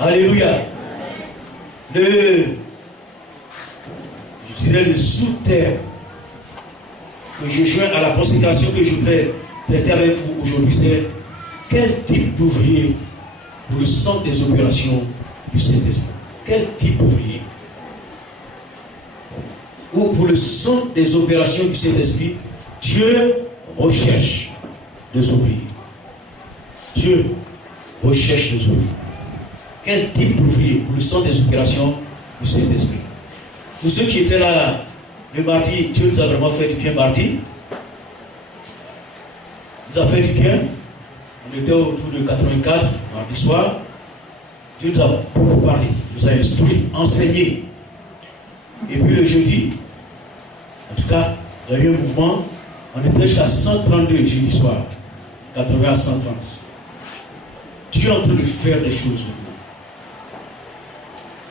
Alléluia. Je dirais le sous-terre que je joins à la consécration que je voudrais traiter avec vous aujourd'hui, c'est quel type d'ouvrier pour le centre des opérations du Saint-Esprit? Quel type d'ouvrier? Ou pour le centre des opérations du Saint-Esprit, Dieu recherche des ouvriers. Dieu recherche des ouvriers. Quel type d'ouvrier pour le centre des opérations du Saint-Esprit? Pour ceux qui étaient là le mardi, Dieu nous a vraiment fait du bien mardi. Il nous a fait du bien. On était autour de 84 mardi soir. Dieu nous a beaucoup parlé, nous a instruit, enseigné. Et puis le jeudi, en tout cas, il y a eu un mouvement. On était jusqu'à 132 jeudi soir. 80 à 130. Dieu est en train de faire des choses maintenant.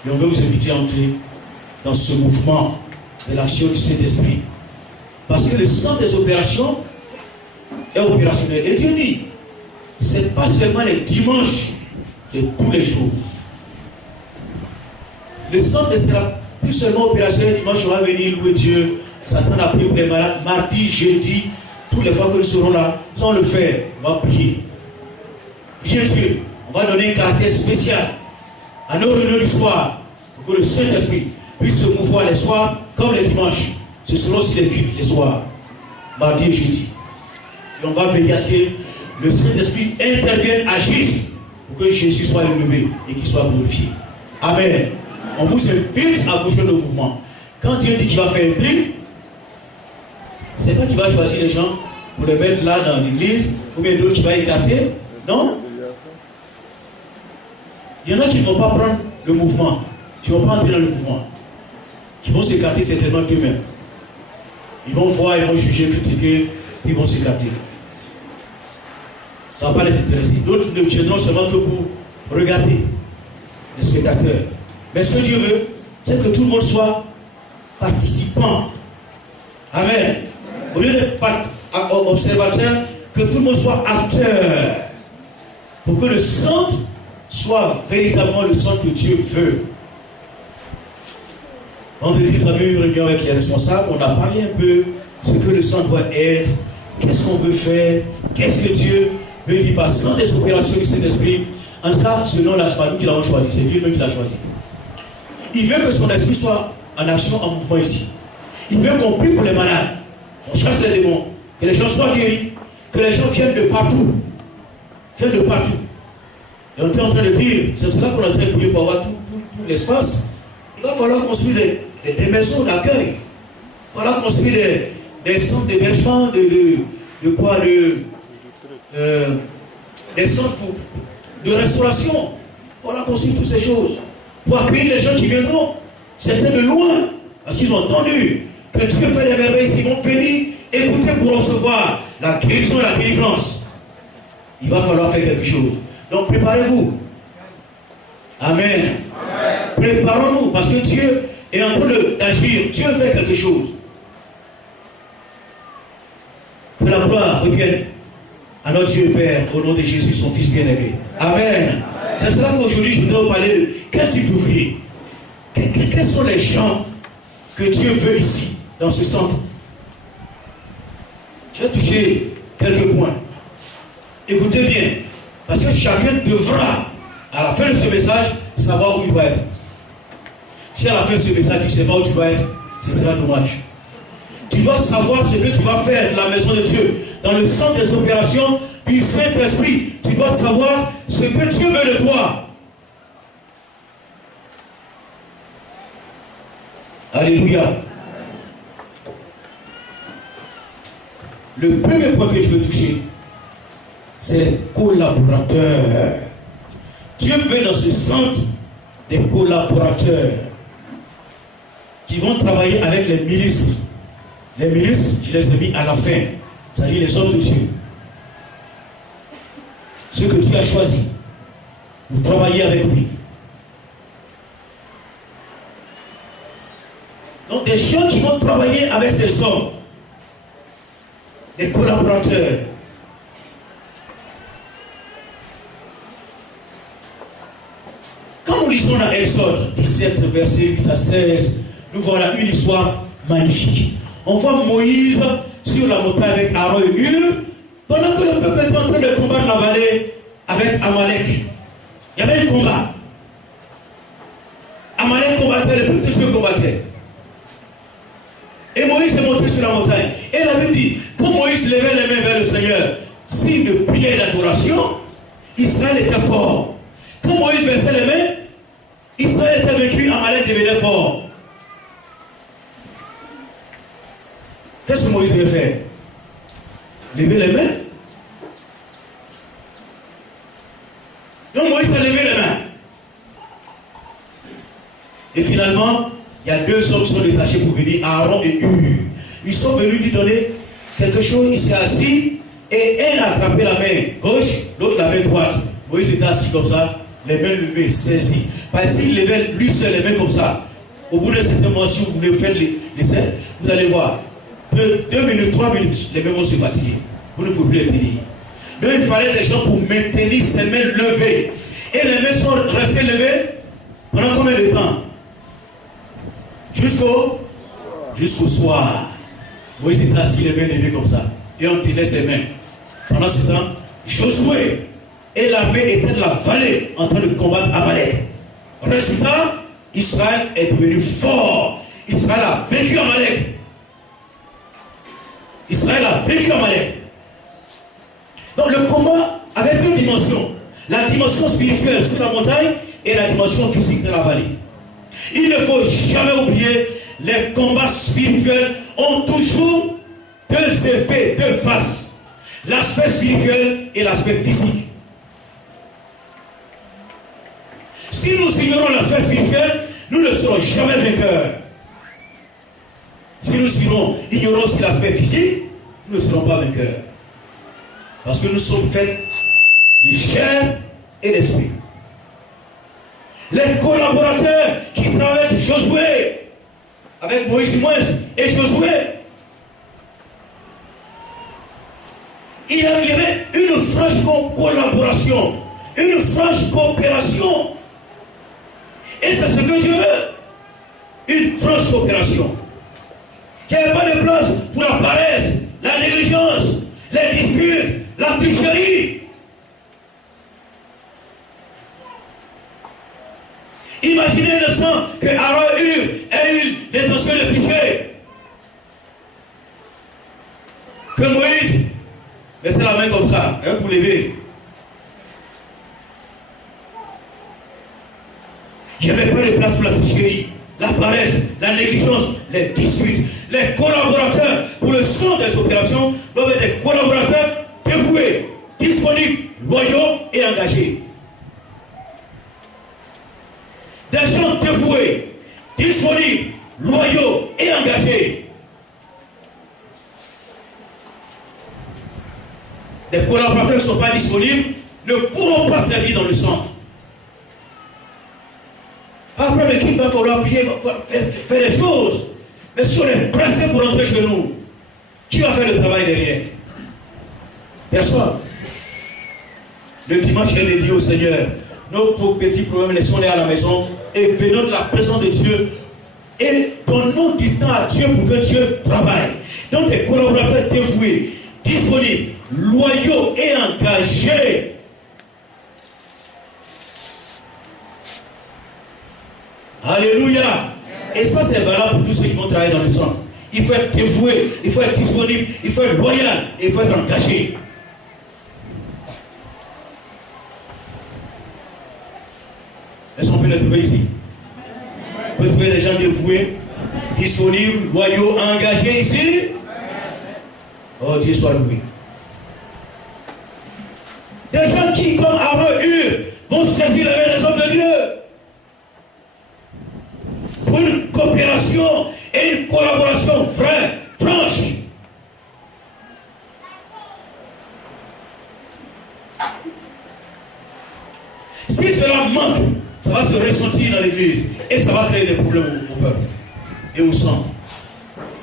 Et on veut vous inviter à entrer dans ce mouvement de l'action du Saint-Esprit. Parce que le centre des opérations est opérationnel. Et Dieu dit, ce n'est pas seulement les dimanches, c'est tous les jours. Le centre ne sera plus seulement opérationnel dimanche, on va venir louer Dieu, Satan a prié pour les malades, mardi, jeudi, toutes les fois que nous serons là, sans le faire, on va prier. Prier Dieu, on va donner un caractère spécial à nos réunions du soir, pour que le Saint-Esprit puisse se mouvoir les soirs comme les dimanches. Ce seront aussi les cultes les soirs, mardi et jeudi. Et on va veiller à ce que le Saint-Esprit intervienne, agisse, pour que Jésus soit élevé et qu'il soit glorifié. Amen. On vous invite à bouger le mouvement. Quand Dieu dit qu'il va faire un tri, ce n'est pas qu'il va choisir les gens pour les mettre là dans l'église, ou bien d'autres qui va écarter. Non. Il y en a qui ne vont pas prendre le mouvement, qui ne vont pas entrer dans le mouvement, qui vont s'écarter certainement d'eux-mêmes. Ils vont voir, ils vont juger, critiquer, ils vont s'écarter. Ça ne va pas les intéresser. D'autres ne viendront seulement que pour regarder les spectateurs. Mais ce que Dieu veut, c'est que tout le monde soit participant. Amen. Au lieu d'être observateur, que tout le monde soit acteur. Pour que le centre soit véritablement le centre que Dieu veut. Vendredi, nous avons eu une réunion avec les responsables. On a parlé un peu de ce que le centre doit être, qu'est-ce qu'on veut faire, qu'est-ce que Dieu veut dire par centre des opérations du Saint-Esprit. En tout cas, selon la choix, nous qui l'avons choisi, c'est Dieu même qui l'a choisi. Il veut que son esprit soit en action, en mouvement ici. Il veut qu'on prie pour les malades, on chasse les démons, que les gens soient guéris, que les gens viennent de partout. Viennent de partout. Et on est en train de dire, c'est cela qu'on est en train de prier pour avoir tout l'espace. Il va falloir construire des maisons d'accueil. Il va falloir construire des centres d'hébergement, des centres de restauration. Il va falloir construire toutes ces choses pour accueillir les gens qui viendront. Certains de loin, parce qu'ils ont entendu que Dieu fait des merveilles, ils vont venir écouter pour recevoir la guérison et la délivrance. Il va falloir faire quelque chose. Donc préparez-vous. Amen. Préparons-nous parce que Dieu est en train d'agir. Dieu fait quelque chose. Que la gloire revienne à notre Dieu Père au nom de Jésus, son Fils bien-aimé. Amen. C'est cela qu'aujourd'hui je voudrais vous parler de quel type d'ouvrier. Quels sont les gens que Dieu veut ici, dans ce centre? Je vais toucher quelques points. Écoutez bien, parce que chacun devra, à la fin de ce message, savoir où il doit être. Si à la fin de ce message, tu ne sais pas où tu vas être, ce sera dommage. Tu dois savoir ce que tu vas faire de la maison de Dieu, dans le centre des opérations du Saint-Esprit. Tu dois savoir ce que Dieu veut de toi. Alléluia. Le premier point que je veux toucher, c'est les collaborateurs. Dieu veut dans ce centre des collaborateurs qui vont travailler avec les ministres. Les ministres, je les ai mis à la fin, c'est-à-dire les hommes de Dieu. Ceux que Dieu a choisis, vous travaillez avec lui. Donc des gens qui vont travailler avec ces hommes, des collaborateurs. lisons dans Exode 17, verset 8 à 16, nous voilà une histoire magnifique. On voit Moïse sur la montagne avec Aaron et Hur, pendant que le peuple est en train de combattre la vallée avec Amalek. Il y avait un combat. Amalek combattait, le peuple de Dieu combattait. Et Moïse est monté sur la montagne. Et la Bible dit, quand Moïse levait les mains vers le Seigneur, signe de prière et d'adoration, Israël était fort. Quand Moïse versait les mains, Israël était vaincu, Amalek devenait fort. Qu'est-ce que Moïse devait faire? Lever les mains. Donc Moïse a levé les mains. Et finalement, il y a deux hommes qui sont détachés pour venir, Aaron et Hur. Ils sont venus lui donner quelque chose, il s'est assis, et un a attrapé la main gauche, l'autre la main droite. Moïse était assis comme ça, les mains levées, saisies. Parce qu'il levait lui seul les mains comme ça. Au bout de cette moment, si vous voulez faire les ailes, vous allez voir, 2 minutes, 3 minutes, les mains vont se fatiguer. Vous ne pouvez plus les tenir. Donc il fallait des gens pour maintenir ces mains levées. Et les mains sont restées levées pendant combien de temps? Jusqu'au soir. Moïse était assis, les mains levées comme ça. Et on tenait ses mains. Pendant ce temps, Josué et l'armée étaient dans la vallée en train de combattre Amalek. Résultat, Israël est devenu fort. Israël a vaincu Amalek. Israël a vaincu Amalek. Donc le combat avait deux dimensions. La dimension spirituelle sur la montagne et la dimension physique de la vallée. Il ne faut jamais oublier, les combats spirituels ont toujours deux effets, deux faces. L'aspect spirituel et l'aspect physique. Si nous ignorons l'aspect spirituel, nous ne serons jamais vainqueurs. Si nous ignorons aussi l'aspect physique, nous ne serons pas vainqueurs. Parce que nous sommes faits de chair et d'esprit. Les collaborateurs qui travaillent avec Josué, avec Moïse et Josué, il y avait une franche collaboration, une franche coopération. Et c'est ce que je veux. Une franche coopération. Qu'il n'y ait pas de place pour la paresse, la négligence, les disputes, la tricherie. Imaginez le sang que Aaron a eu l'intention de tricher. Que Moïse mettait la main comme ça, pour lever. Il n'y avait pas de place pour la tricherie, la paresse, la négligence, les disputes. Les collaborateurs pour le sang des opérations doivent être des collaborateurs dévoués, disponibles, loyaux et engagés. Des gens dévoués, disponibles, loyaux et engagés. Les collaborateurs ne sont pas disponibles, ne pourront pas servir dans le centre. Après l'équipe va falloir prier, faire des choses. Mais si on est pressé pour rentrer chez nous, qui va faire le travail derrière? Personne. Le dimanche, je l'ai dit au Seigneur, nos petits problèmes, laissons-les à la maison et venons de la présence de Dieu et donnons du temps à Dieu pour que Dieu travaille. Donc des collaborateurs dévoués, disponibles, loyaux et engagés. Alléluia. Et ça c'est valable pour tous ceux qui vont travailler dans le centre. Il faut être dévoué, il faut être disponible, il faut être loyal et il faut être engagé. Est-ce qu'on peut le trouver ici? On peut trouver des gens dévoués, disponibles, loyaux, engagés ici? Oh, Dieu soit loué. Des gens qui, comme Aaron et Hur, vont servir les hommes de Dieu. Pour une coopération et une collaboration vraie, franche. Si cela manque, ça va se ressentir dans l'église et ça va créer des problèmes au peuple et au centre.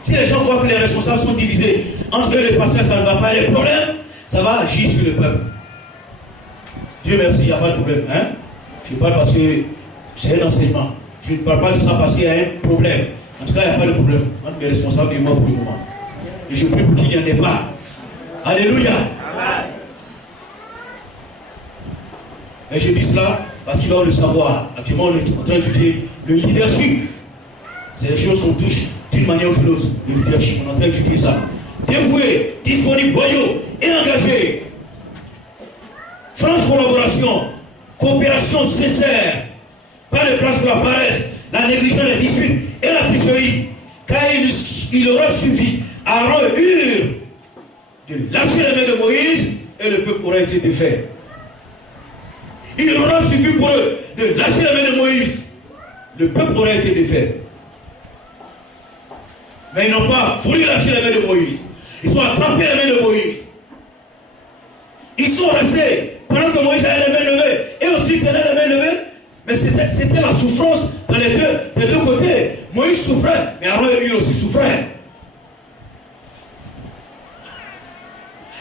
Si les gens voient que les responsables sont divisés entre eux et les pasteurs, ça ne va pas, les problèmes, ça va agir sur le peuple. Dieu merci, il n'y a pas de problème. Hein? Je parle parce que C'est un enseignement. Je ne parle pas de ça parce qu'il y a un problème. En tout cas, il n'y a pas de problème entre mes responsables et moi pour le moment. Et je prie pour qu'il n'y en ait pas. Alléluia. Mais je dis cela parce qu'il va le savoir. Actuellement, on est en train d'étudier le leadership. C'est les choses qu'on touche d'une manière ou d'une autre. Le leadership, on est en train d'étudier ça. Dévoué, disponible, loyaux et engagé. Franche collaboration, coopération sincère. Pas de place pour la paresse, la négligence, les disputes et la tricherie. Car il aura suffi à Aaron et Hur de lâcher les mains de Moïse et le peuple aurait été défait. Il aura suffi pour eux de lâcher les mains de Moïse. Le peuple aurait été défait. Mais ils n'ont pas voulu lâcher les mains de Moïse. Ils sont attrapés les mains de Moïse. Ils sont restés pendant que Moïse avait les mains levées et aussi tenait les mains levées. Mais c'était la souffrance dans les deux côtés. Moïse souffrait, mais Aaron et lui aussi souffrait.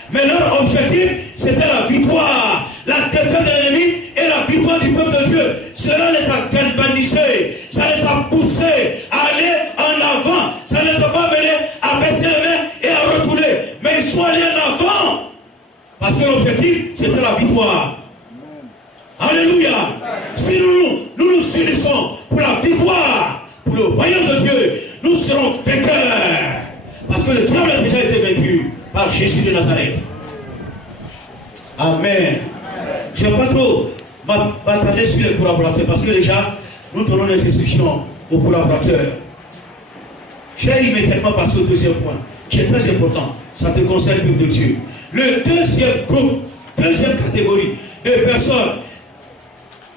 Mais leur objectif, c'était la victoire, la défaite de l'ennemi et la victoire du peuple de Dieu. Cela les a galvanisés, ça les a poussés à aller en avant. Ça ne les a pas menés à baisser les mains et à reculer. Mais ils sont allés en avant. Parce que l'objectif, c'était la victoire. Alléluia. Si nous nous unissons pour la victoire, pour le royaume de Dieu, nous serons vainqueurs. Parce que le diable a déjà été vaincu par Jésus de Nazareth. Amen. Je ne vais pas trop m'attarder sur les collaborateurs parce que déjà, nous donnons des instructions aux collaborateurs. Je vais immédiatement passer au deuxième point, qui est très important. Ça te concerne, peuple de Dieu. Le deuxième groupe, deuxième catégorie de personnes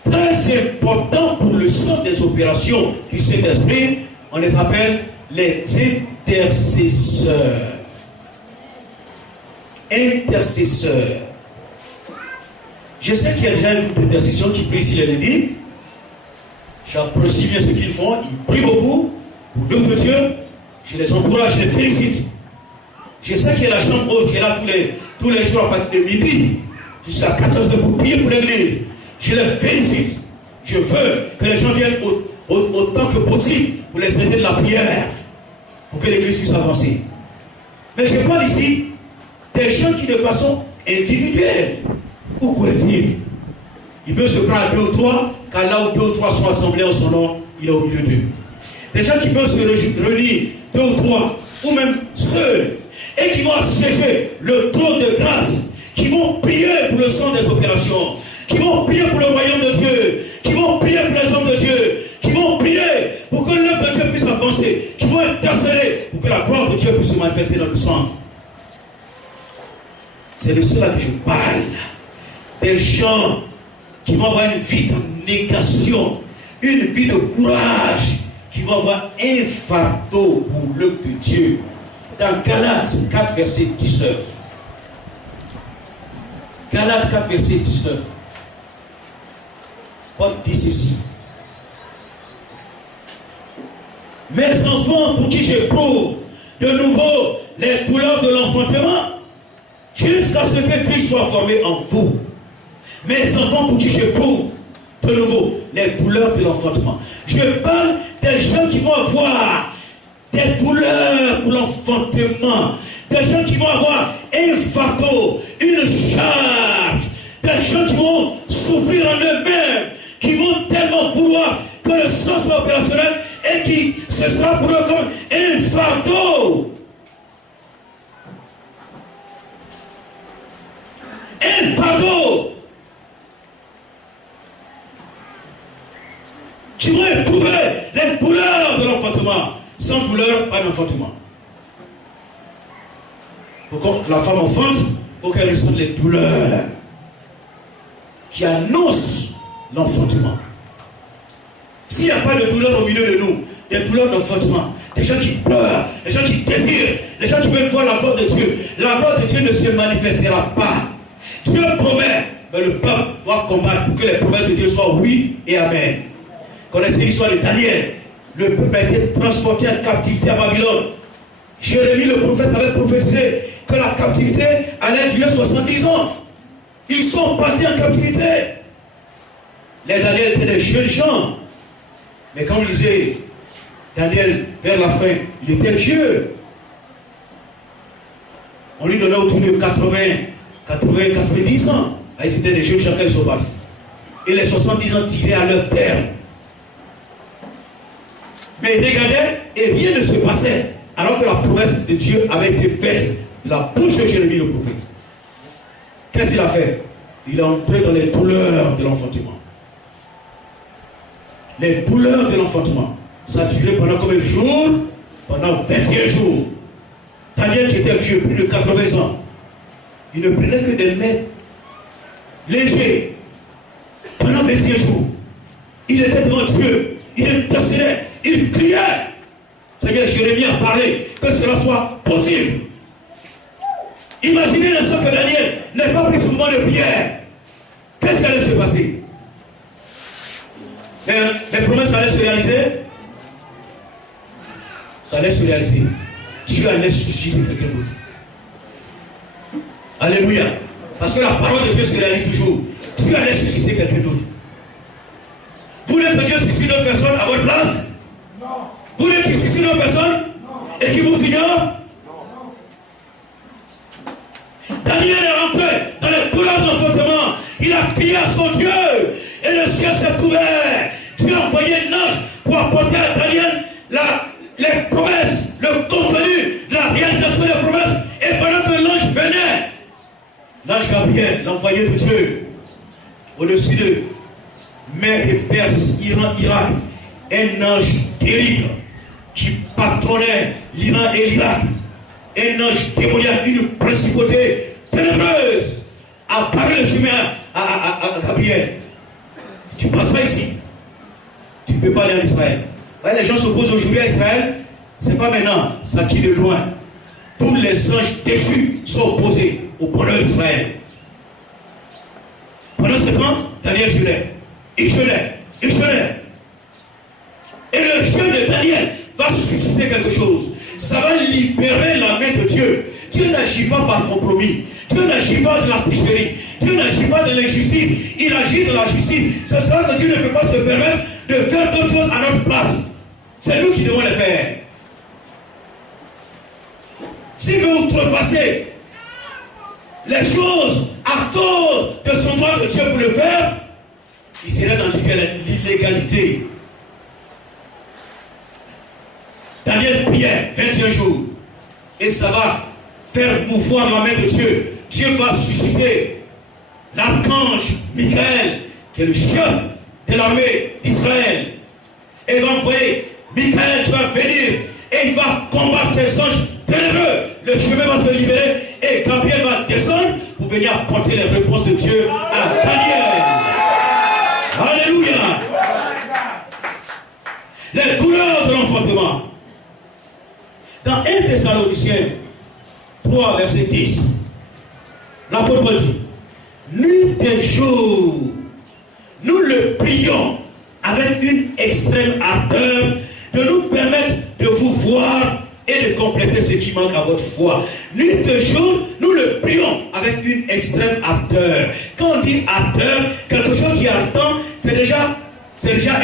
très important pour le sens des opérations du Saint-Esprit, on les appelle les intercesseurs. Intercesseurs. Je sais qu'il y a déjà une groupe d'intercession qui prie ici le lundi. J'apprécie bien ce qu'ils font. Ils prient beaucoup pour l'œuvre de Dieu. Je les encourage, je les félicite. Je sais qu'il y a la chambre haute qui est là tous les jours à partir de midi jusqu'à 14h pour prier pour l'église. Je les félicite. Je veux que les gens viennent autant que possible pour les aider de la prière, pour que l'église puisse avancer. Mais je parle ici des gens qui de façon individuelle ou collective. Il peut se prendre à 2 ou 3, car là où 2 ou 3 sont assemblés en son nom, il est au milieu d'eux. Des gens qui peuvent se réunir 2 ou 3, ou même seuls, et qui vont assiéger le trône de grâce, qui vont prier pour le sang des opérations, qui vont prier pour le royaume de Dieu, qui vont prier pour les hommes de Dieu, qui vont prier pour que l'œuvre de Dieu puisse avancer, qui vont intercéder pour que la gloire de Dieu puisse se manifester dans le centre. C'est de cela que je parle. Des gens qui vont avoir une vie d'abnégation, une vie de courage, qui vont avoir un fardeau pour l'œuvre de Dieu. Dans Galates 4, verset 19. Galates 4, verset 19. Paul dit ceci. Mes enfants, pour qui j'éprouve de nouveau les douleurs de l'enfantement, jusqu'à ce que Christ soit formé en vous. Mes enfants, pour qui j'éprouve de nouveau les douleurs de l'enfantement. Je parle des gens qui vont avoir des douleurs pour l'enfantement, des gens qui vont avoir un fardeau, une charge, des gens qui vont souffrir en eux-mêmes, qui vont tellement vouloir que le sang soit opérationnel et qui ce sera pour eux comme un fardeau. Un fardeau. Tu vas éprouver les douleurs de l'enfantement. Sans douleur, pas d'enfantement. Pour que la femme enfante, il faut qu'elle ressente les douleurs qui annoncent l'enfantement. S'il n'y a pas de douleur au milieu de nous, des douleurs d'enfantement, des gens qui pleurent, des gens qui désirent, des gens qui veulent voir la gloire de Dieu, la gloire de Dieu ne se manifestera pas. Dieu promet, mais le peuple doit combattre pour que les promesses de Dieu soient oui et amen. Connaissez l'histoire de Daniel. Le peuple a été transporté en captivité à Babylone. Jérémie le prophète avait prophétisé que la captivité allait durer 70 ans. Ils sont partis en captivité. Les Daniel étaient des jeunes gens Mais quand on lisait Daniel vers la fin, il était vieux. On lui donnait autour de 90 ans. Ah, ils étaient des jeunes, chacun ils sont partis. Et les 70 ans tiraient à leur terme. Mais ils regardaient et rien ne se passait. Alors que la promesse de Dieu avait été faite de la bouche de Jérémie le prophète. Qu'est-ce qu'il a fait? Il est entré dans les douleurs de l'enfantement. Les douleurs de l'enfantement. Ça a duré pendant combien de jours? Pendant 21 jours. Daniel qui était vieux, plus de 80 ans, il ne prenait que des mets légers. Pendant 21 jours, il était devant Dieu, il intercédait, il criait. Seigneur, Jérémie a parlé, que cela soit possible. Imaginez le sort que Daniel n'ait pas pris souvent de prière. Qu'est-ce qui allait se passer? Les promesses allaient se réaliser. Ça allait se réaliser. Dieu allait susciter quelqu'un d'autre. Alléluia. Parce que la parole de Dieu se réalise toujours. Dieu allait susciter quelqu'un d'autre. Vous voulez que Dieu suscite une personne à votre place? Non. Vous voulez qu'il suscite une personne? Non. Et qu'il vous ignore? Non. Daniel est rentré dans les douleurs de l'enfantement. Il a crié à son Dieu. Et le ciel s'est ouvert. Dieu a envoyé un ange pour apporter à Daniel les promesses, le contenu de la réalisation des promesses. Et pendant que l'ange venait, l'ange Gabriel, l'envoyé de Dieu, au-dessus de mer de Perse, Iran, Irak, un ange terrible qui patronnait l'Iran et l'Irak, un ange démoniaque, une principauté ténébreuse, a parlé le chemin à Gabriel. Tu passeras ici, tu ne peux pas aller en Israël. Les gens s'opposent aujourd'hui à Israël, c'est pas maintenant, ça qui est de loin. Tous les anges déchus sont opposés au bonheur d'Israël. Pendant ce temps, Daniel jeûnait. Il jeûnait. Et le jeûne de Daniel va susciter quelque chose. Ça va libérer la main de Dieu. Dieu n'agit pas par compromis. Dieu n'agit pas de la tricherie. Dieu n'agit pas de l'injustice. Il agit de la justice. C'est cela que Dieu ne peut pas se permettre de faire d'autres choses à notre place. C'est nous qui devons le faire. S'il veut outrepasser les choses à cause de son droit de Dieu pour le faire, il serait dans l'illégalité. Daniel priait 21 jours. Et ça va faire mouvoir la main de Dieu. Dieu va susciter l'archange Michael, qui est le chef de l'armée d'Israël. Et il va envoyer Michael qui va venir et il va combattre ces anges ténébreux. Le chemin va se libérer et Gabriel va descendre pour venir apporter les réponses de Dieu à Daniel. Alléluia. Les douleurs de l'enfantement. Dans 1 Thessaloniciens 3, verset 10, l'apôtre dit: nuit et jour, nous le prions avec une extrême ardeur de nous permettre de vous voir et de compléter ce qui manque à votre foi. Nuit et jour, nous le prions avec une extrême ardeur. Quand on dit ardeur, quelque chose qui ardent, c'est déjà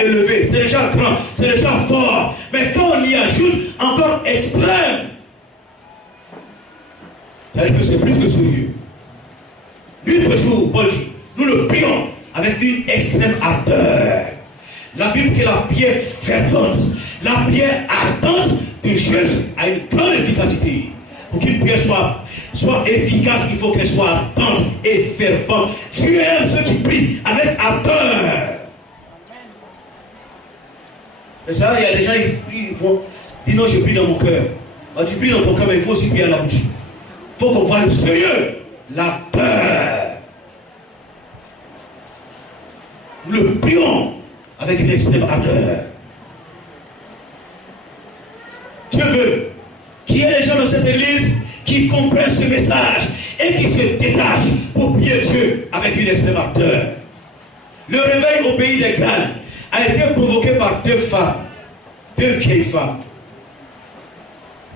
élevé, c'est déjà grand, c'est déjà fort. Mais quand on y ajoute encore extrême, ça veut dire que c'est plus que sérieux. Nuit et jour, Paul dit, nous le prions avec une extrême ardeur. La Bible dit que la prière fervente, la prière ardente de juste a une grande efficacité. Pour qu'une prière soit efficace, il faut qu'elle soit ardente et fervente. Dieu aime ceux qui prient avec ardeur. Mais ça, il y a des gens qui vont dire non, je prie dans mon cœur. Tu pries dans ton cœur, mais il faut aussi prier à la bouche. Il faut qu'on voit le sérieux, la peur. Nous le prions avec une extrême ardeur. Dieu veut qu'il y ait des gens dans cette église qui comprennent ce message et qui se détachent pour prier Dieu avec une extrême ardeur. Le réveil au pays des Galles a été provoqué par deux femmes, deux vieilles femmes.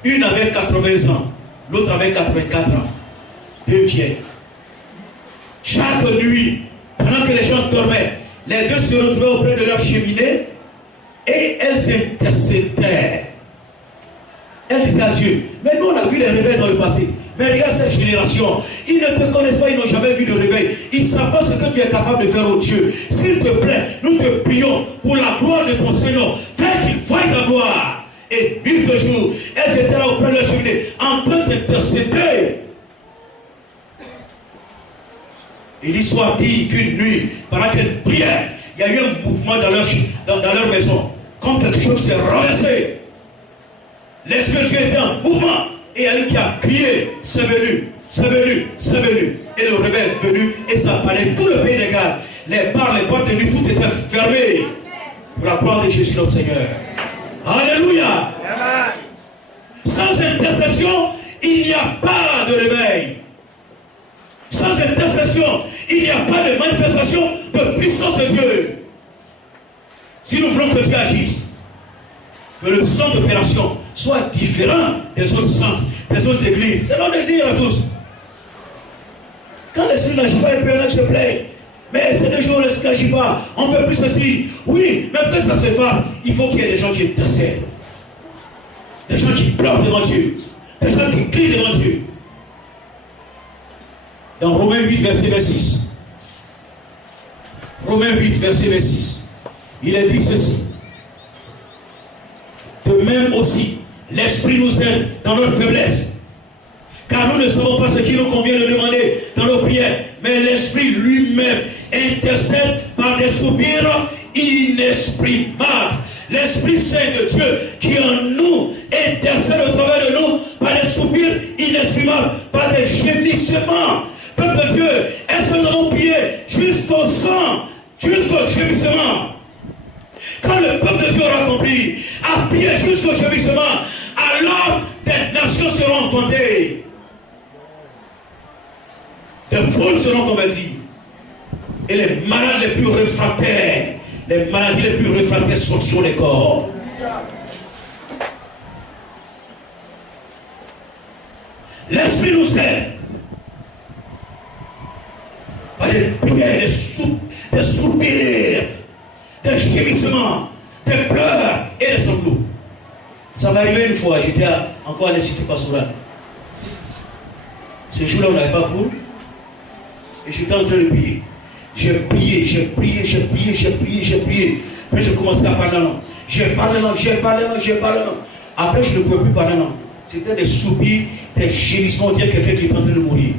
Une avait 80 ans, l'autre avait 84 ans. Deux vieilles. Chaque nuit, pendant que les gens dormaient, les deux se retrouvaient auprès de leur cheminée Et elles intercédaient. Elles disaient à Dieu, mais nous on a vu les réveils dans le passé. Mais regarde cette génération, ils ne te connaissent pas, ils n'ont jamais vu de réveil. Ils ne savent pas ce que tu es capable de faire au Dieu. S'il te plaît, nous te prions pour la gloire de ton Seigneur. Fais qu'il voie ta gloire. Et nuit de jour, elles étaient là auprès de la cheminée, en train d'intercéder. Il y soit dit qu'une nuit, pendant qu'elles priaient, il y a eu un mouvement dans leur maison. Comme quelque chose s'est renversé. L'Esprit de Dieu était en mouvement. Et il y a eu qui a crié, c'est venu, c'est venu, c'est venu. Et le réveil est venu et ça parlait tout le pays des Galles. Les bars, les boîtes de nuit, tout était fermé. Pour la gloire de Jésus notre Seigneur. Alléluia. Sans intercession, il n'y a pas de réveil. Sans intercession, il n'y a pas de manifestation de puissance de Dieu. Si nous voulons que Dieu agisse, que le centre d'opération soit différent des autres centres, des autres églises. C'est notre désir à tous. Quand l'Esprit n'agit pas, il peut y en se plaît. Mais c'est des jours où l'Esprit n'agit pas. On fait plus ceci. Oui, mais après ça se fasse, il faut qu'il y ait des gens qui intercèdent. Des gens qui pleurent devant Dieu. Des gens qui crient devant Dieu. Dans Romains 8, verset 26. Romains 8, verset 26. Il est dit ceci. De même aussi, l'Esprit nous aide dans notre faiblesse. Car nous ne savons pas ce qu'il nous convient de demander dans nos prières. Mais l'Esprit lui-même intercède par des soupirs inexprimables. L'Esprit Saint de Dieu qui en nous intercède au travers de nous par des soupirs inexprimables, par des gémissements. Peuple de Dieu, est-ce que nous avons prié jusqu'au sang, jusqu'au gémissement? Quand le peuple de Dieu aura compris, a prié jusqu'au gémissement, alors des nations seront enfantées. Des foules seront converties. Et les malades les plus réfractaires, les maladies les plus réfractaires sortiront des corps. L'Esprit nous aide. Par des prières, des soupirs, des gémissements, des pleurs et des sanglots. Ça m'est arrivé une fois, j'étais encore à l'Institut pastoral. Ce jour-là, on n'avait pas cours. Et j'étais en train de prier. J'ai prié. Après, je commençais à parler en langue. J'ai parlé en langue. Après, je ne pouvais plus parler en langue. C'était des soupirs, des gémissements, on dirait quelqu'un qui est en train de mourir.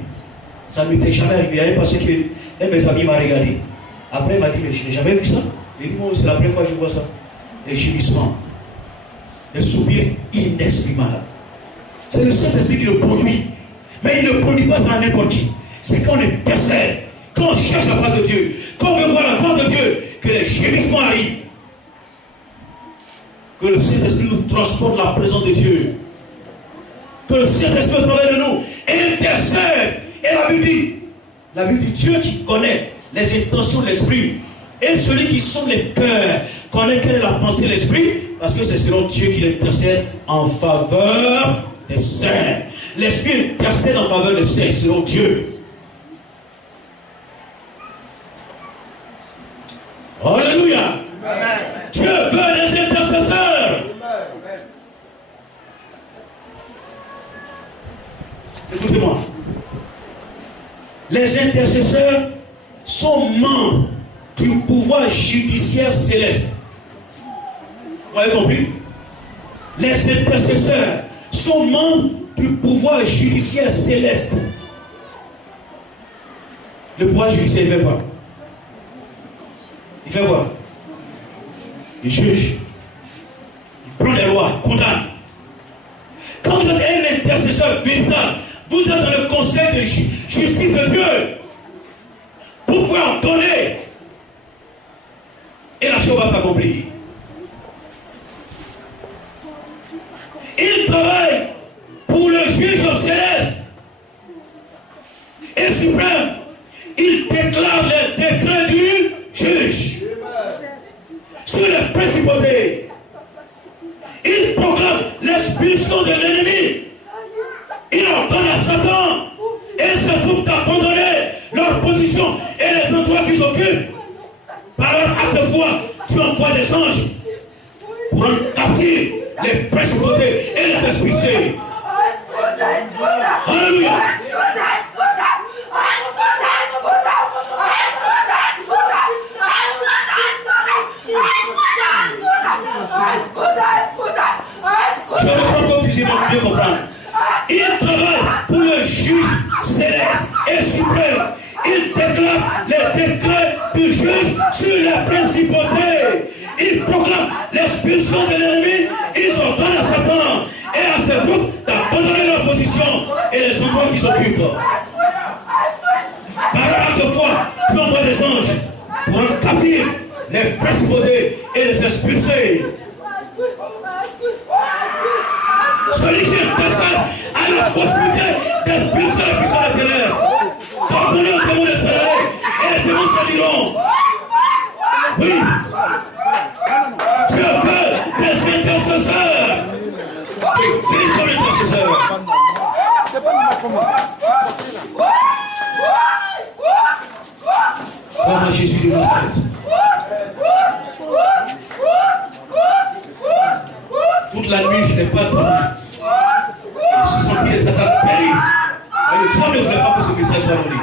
Ça ne m'était jamais arrivé. Il y avait parce que un de mes amis m'a regardé. Après, il m'a dit, mais je n'ai jamais vu ça. Et moi, c'est la première fois que je vois ça. Les gémissements, les soupirs inexprimables. C'est le Saint-Esprit qui le produit. Mais il ne produit pas à n'importe qui. C'est quand on intercède, quand on cherche la face de Dieu, quand on veut voir la gloire de Dieu, que les gémissements arrivent. Que le Saint-Esprit nous transporte la présence de Dieu. Que le Saint-Esprit au travers de nous intercède. Et la Bible dit Dieu qui connaît les intentions de l'Esprit et celui qui sonde les cœurs connaît quelle est la pensée de l'Esprit, parce que c'est selon Dieu qui intercède en faveur des saints. L'Esprit intercède en faveur des saints selon Dieu. Alléluia. Dieu veut des intercesseurs. Écoutez-moi. Les intercesseurs sont membres du pouvoir judiciaire céleste. Vous avez compris? Les intercesseurs sont membres du pouvoir judiciaire céleste. Le pouvoir judiciaire, il fait quoi? Il fait quoi? Il juge. Il prend les lois, condamne. Quand vous êtes un intercesseur véritable, vous êtes dans le conseil de justice de Dieu. Vous pouvez en donner. Et la chose va s'accomplir. Il travaille pour le juge céleste et suprême. Il déclare les décrets du juge sur les principautés. Il proclame l'expulsion de l'ennemi. Il ordonne à Satan et se trouve d'abandonner leur position et les endroits qu'ils occupent. Par leur acte de foi, tu envoies des anges pour rendre captifs les principautés et les expulser. Alléluia. Je reprends comme tu sais bien comprendre. Il travaille pour le juge céleste et suprême. Il déclare les décrets du juge sur la principauté. Il proclame l'expulsion de l'ennemi. Ils ordonnent à Satan et à ses troupes d'abandonner leur position et les endroits qui s'occupent. Par acte de foi, tu envoies des anges pour en captiver les principautés et les expulser. Celui qui est passé à la possibilité d'expulser les puissants des ténèbres. Pardonnez aux démons de Salomon et les démons s'allieront. Oui. Dieu veut des intercesseurs. Des véritables intercesseurs. Par Jésus de Nazareth. Toute la nuit, je n'ai pas dormi. J'ai senti les attaques terribles. Et le diable ne voulait pas que ce message soit donné.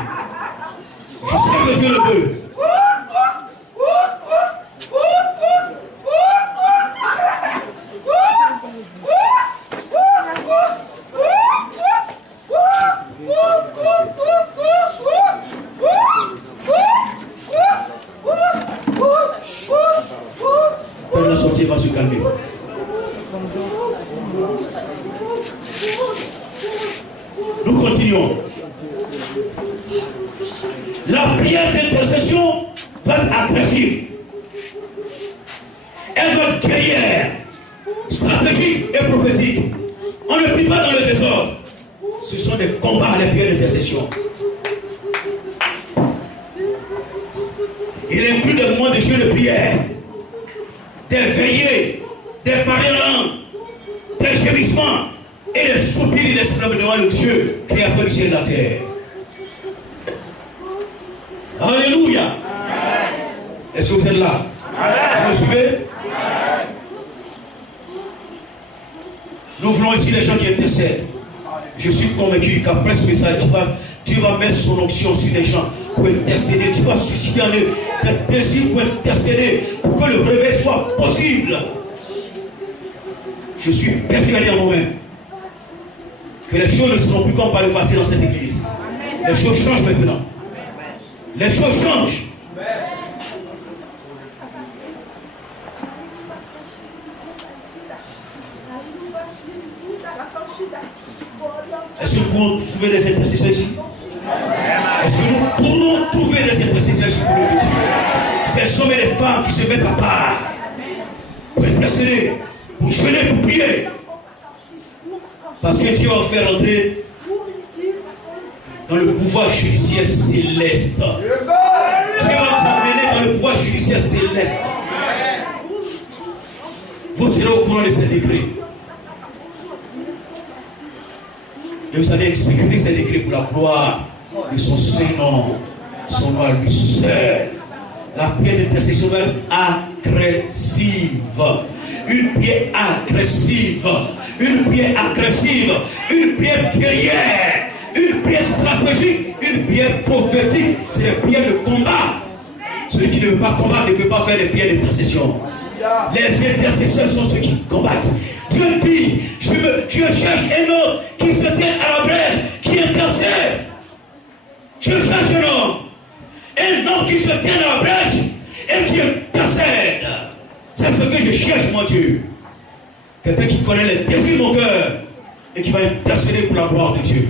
Je sais que Dieu le veut. Faites la sortie, va se calmer. Nous continuons. La prière d'intercession va être agressive. Elle va être guerrière, stratégique et prophétique. On ne prie pas dans le désordre. Ce sont des combats, les prières d'intercession. Il inclut des moments de jeu de prière, des veillées, des parlements, des gémissements et des soupirs et des exclamations devant le Dieu créateur du ciel et de la terre. Alléluia. Est-ce que vous êtes là? Vous me suivez? Nous voulons ici les gens qui intercèdent. Je suis convaincu qu'après ce message, Dieu va mettre son onction sur les gens pour intercéder. Tu vas susciter en eux des désirs pour intercéder, pour que le réveil soit possible. Je suis persuadé en moi-même que les choses ne seront plus comme par le passé dans cette église. Les choses changent maintenant. Les choses changent. Est-ce que nous pouvons trouver des intercesseurs ici? Est-ce que nous pouvons trouver des intercesseurs ici pour le Dieu? Des hommes et des femmes qui se mettent à part pour intercéder, pour jeûner, pour prier. Parce que Dieu va vous faire entrer dans le pouvoir judiciaire céleste. Dieu va vous amener dans le pouvoir judiciaire céleste. Vous serez au courant de ces décrets. Et vous allez exécuter ces décrets pour la gloire de son Saint-Nom, son nom à lui seul. La prière d'intercession va être agressive. Une prière agressive. Une prière agressive. Une prière guerrière. Une prière stratégique. Une prière prophétique. C'est des prières de combat. Celui qui ne veut pas combattre ne peut pas faire des prières d'intercession. Les intercesseurs sont ceux qui combattent. Dieu dit, je cherche un homme qui se tient à la brèche, qui intercède. Je cherche un homme qui se tient à la brèche et qui intercède. C'est ce que je cherche, mon Dieu. Quelqu'un qui connaît les désirs de mon cœur et qui va intercéder pour la gloire de Dieu.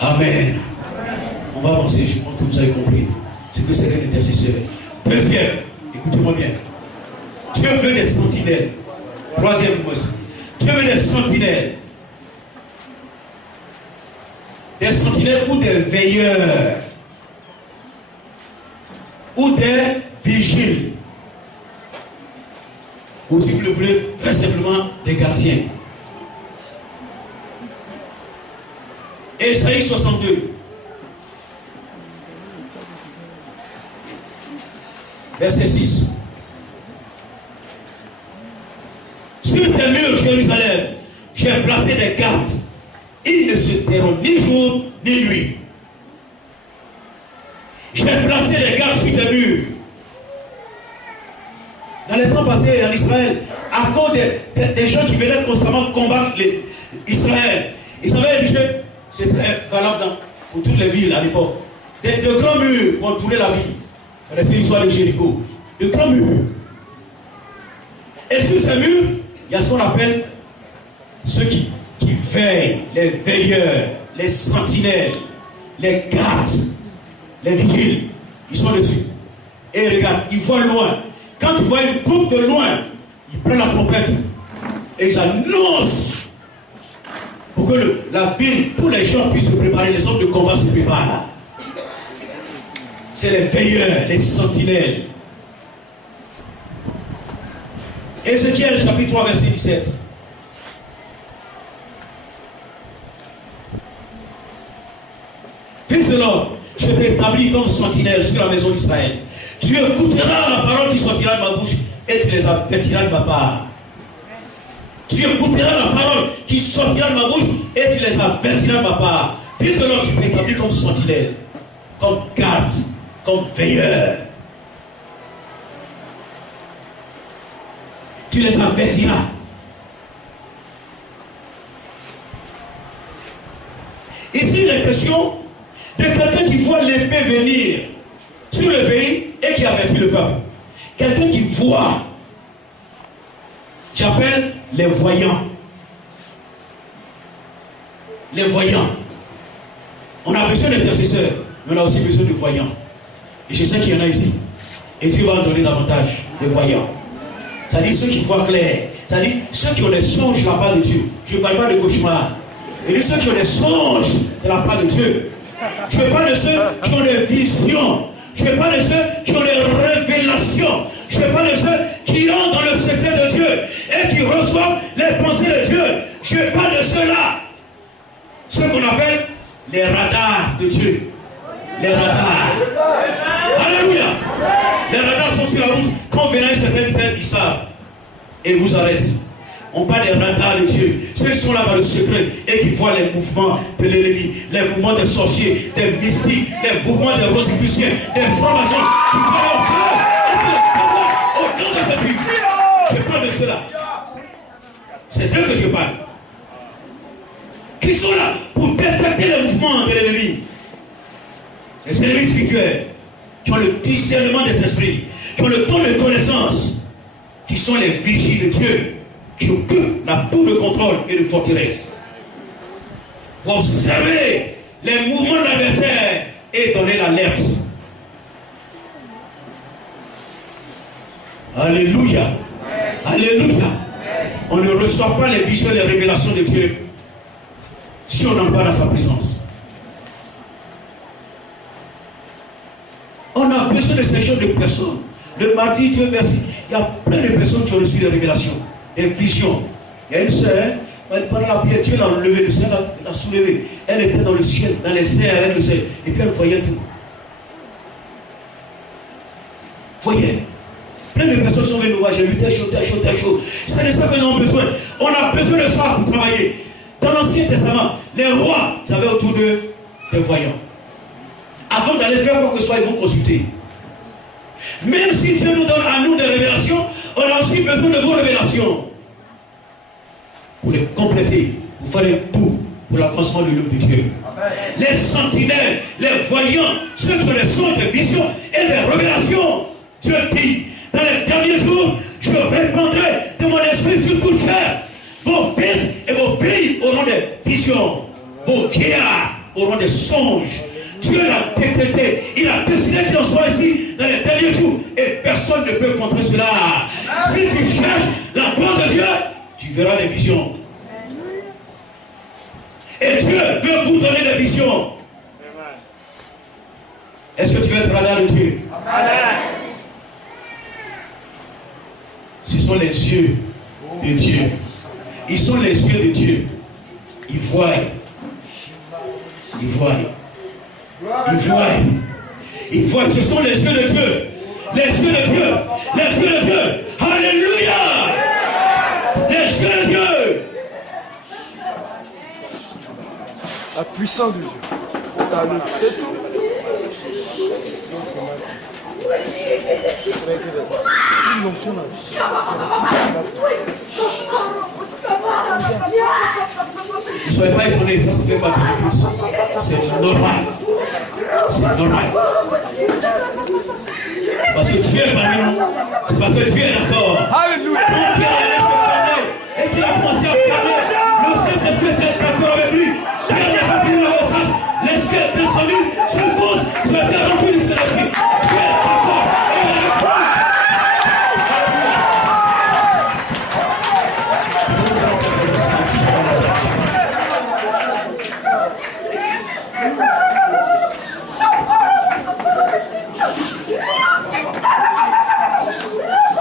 Amen. On va avancer, je pense que vous avez compris ce que c'est qu'un intercesseur. Deuxième, écoutez-moi bien. Dieu veut des sentinelles. Troisième mot, Dieu veut des sentinelles. Des sentinelles ou des veilleurs. Ou des vigiles. Ou si vous le voulez, très simplement, des gardiens. Ésaïe 62. Verset 6. Sur tes murs, Jérusalem, j'ai placé des gardes. Ils ne se tairont ni jour ni nuit. J'ai placé des gardes sur tes murs. Dans les temps passés en Israël, à cause des gens qui venaient constamment combattre Israël, ils savaient que c'était valable pour toutes les villes à l'époque. De grands murs pour entourer la ville. C'est l'histoire de Jéricho. De grands murs. Et sur ces murs, il y a ce qu'on appelle ceux qui veillent, les veilleurs, les sentinelles, les gardes, les vigiles. Ils sont dessus. Et regarde, ils voient loin. Quand tu vois une groupe de loin, ils prennent la trompette et ils annoncent pour que la ville, tous les gens puissent se préparer, les hommes de combat se préparent. C'est les veilleurs, les sentinelles. Ézéchiel chapitre 3 verset 17. Fils de l'homme, je t'établis comme sentinelle sur la maison d'Israël. Tu écouteras la parole qui sortira de ma bouche et tu les avertiras de ma part. Tu écouteras la parole qui sortira de ma bouche et tu les avertiras de ma part. Fils de l'homme, je t'établis comme sentinelle, comme garde, comme veilleur. Tu les avertiras. Ici, il est question de quelqu'un qui voit l'épée venir sur le pays et qui avertit le peuple. Quelqu'un qui voit. J'appelle les voyants. Les voyants. On a besoin d'intercesseurs, mais on a aussi besoin de voyants. Et je sais qu'il y en a ici. Et Dieu va en donner davantage de voyants. C'est-à-dire ceux qui voient clair. C'est-à-dire ceux qui ont des songes de la part de Dieu. Je ne parle pas de cauchemars. Et de ceux qui ont des songes de la part de Dieu. Je parle de ceux qui ont des visions. Je parle de ceux qui ont des révélations. Je parle de ceux qui ont dans le secret de Dieu et qui reçoivent les pensées de Dieu. Je parle de ceux-là. Ceux qu'on appelle les radars de Dieu. Les radars. Alléluia. Les radars sont sur la route. Quand vous venez à une certaine vitesse, ils savent. Et ils vous arrêtent. On parle des radars de Dieu. Ceux qui sont là dans le secret et qui voient les mouvements de l'ennemi, les mouvements des sorciers, des mystiques, les mouvements des rosicruciens, des francs-maçons, qui voient leur cœur et qui les prévoient au nom de Jésus. Je parle de cela. C'est d'eux que je parle. Qui sont là pour détecter les mouvements de l'ennemi. Les ennemis spirituels qui ont le discernement des esprits, qui ont le don de connaissance, qui sont les vigiles de Dieu, qui occupent la tour de contrôle et de forteresse. Pour observer les mouvements de l'adversaire et donner l'alerte. Alléluia. Alléluia. On ne reçoit pas les visions et les révélations de Dieu si on n'en pas dans sa présence. On a besoin de ces choses de personnes. Le mardi, Dieu merci. Il y a plein de personnes qui ont reçu des révélations, des visions. Il y a une sœur, pendant la prière, Dieu l'a levé, le Seigneur l'a soulevé. Elle était dans le ciel, dans les airs avec le Seigneur. Et puis elle voyait tout. Voyez. Plein de personnes sont venues nous voir. J'ai vu tel chaud. C'est de ça que nous avons besoin. On a besoin de ça pour travailler. Dans l'Ancien Testament, les rois avaient autour d'eux des voyants. Avant d'aller faire quoi que ce soit, ils vont consulter. Même si Dieu nous donne à nous des révélations, on a aussi besoin de vos révélations. Pour les compléter, pour faire un tout pour l'avancement de l'œuvre de Dieu. Amen. Les sentinelles, les voyants, ceux qui ont des sons, des visions et des révélations. Dieu dit, dans les derniers jours, je répandrai de mon esprit sur toute chair. Vos fils et vos filles auront des visions. Vos vieillards auront des songes. Dieu l'a décrété. Il a décidé qu'il en soit ici dans les derniers jours. Et personne ne peut contrer cela. Si tu cherches la gloire de Dieu, tu verras les visions. Et Dieu veut vous donner des visions. Est-ce que tu veux être radar de Dieu? Amen. Ce sont les yeux de Dieu. Ils sont les yeux de Dieu. Ils voient. Ils voient. Ils voient. Ils voient. Ce sont les yeux de Dieu. Les yeux de Dieu. Les yeux de Dieu. Alléluia. Les yeux de Dieu. La puissance de Dieu. C'est tout. Ne soyez pas étonnés, ça se fait pas de plus. C'est normal. C'est normal. Parce que Dieu est parmi nous. C'est parce que Dieu est d'accord. Alléluia. Et qu'il a commencé à parler. Le Saint-Esprit était d'accord avec lui. Dieu n'a pas fini le message. L'Esprit est descendu. Je pose. Je vais remplir du Saint-Esprit. Dieu est d'accord.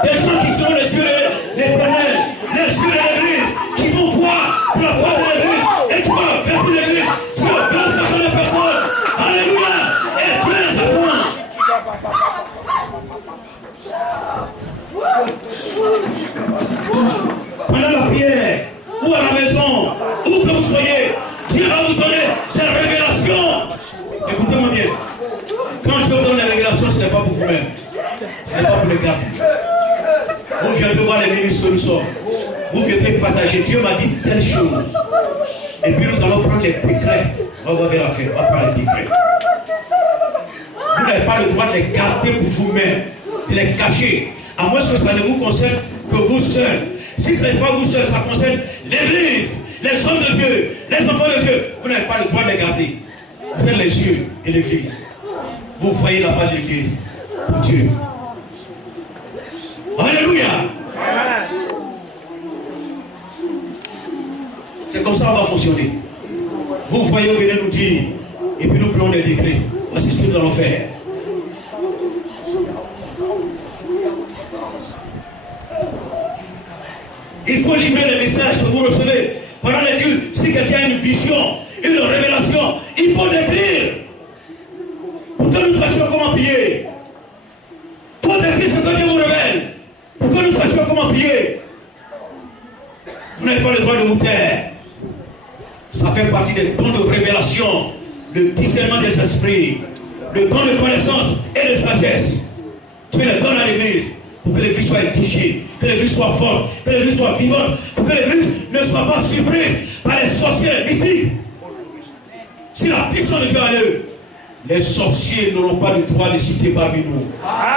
Des gens qui sont les yeux de l'Éternel, les yeux de l'Église, qui vont voir la part de l'Église et qui vont vers l'Église. Dieu grâce à les personnes. Alléluia. Et Dieu les apprend. Pendant la prière, ou à la maison, où que vous soyez, Dieu va vous donner des révélations. Écoutez-moi bien. Quand Dieu vous donne des révélations, ce n'est pas pour vous-même. Ce n'est pas pour les garder. Vous viendrez voir les ministres que nous sommes. Vous viendrez partager. Dieu m'a dit telle chose. Et puis nous allons prendre les décrets. On va voir la faire. On va prendre les décrets. Vous n'avez pas le droit de les garder pour vous-même, de les cacher. À moins que ça ne vous concerne que vous seuls. Si ce n'est pas vous seuls, ça concerne l'Église, les hommes de Dieu, les enfants de Dieu. Vous n'avez pas le droit de les garder. Vous êtes les yeux de l'Église. Vous voyez la part de l'Église. Pour Dieu. Alléluia. C'est comme ça qu'on va fonctionner. Vous voyez, vous venez nous dire, et puis nous prenons des décrets. Voici ce que nous allons faire. Il faut livrer les messages que vous recevez pendant les cultes. Si quelqu'un a une vision, une révélation, il faut décrire. Pour que nous sachions comment prier. Il faut décrire ce que Dieu vous révèle. Pour que nous sachions comment prier. Vous n'avez pas le droit de vous taire. Ça fait partie des dons de révélation, le discernement des esprits, le don de connaissance et de sagesse. Dieu les donne à l'Église pour que l'Église soit édifiée, que l'Église soit forte, que l'Église soit vivante, pour que l'Église ne soit pas surprise par les sorciers ici. Si la puissance de Dieu a lieu, les sorciers n'auront pas le droit de citer parmi nous.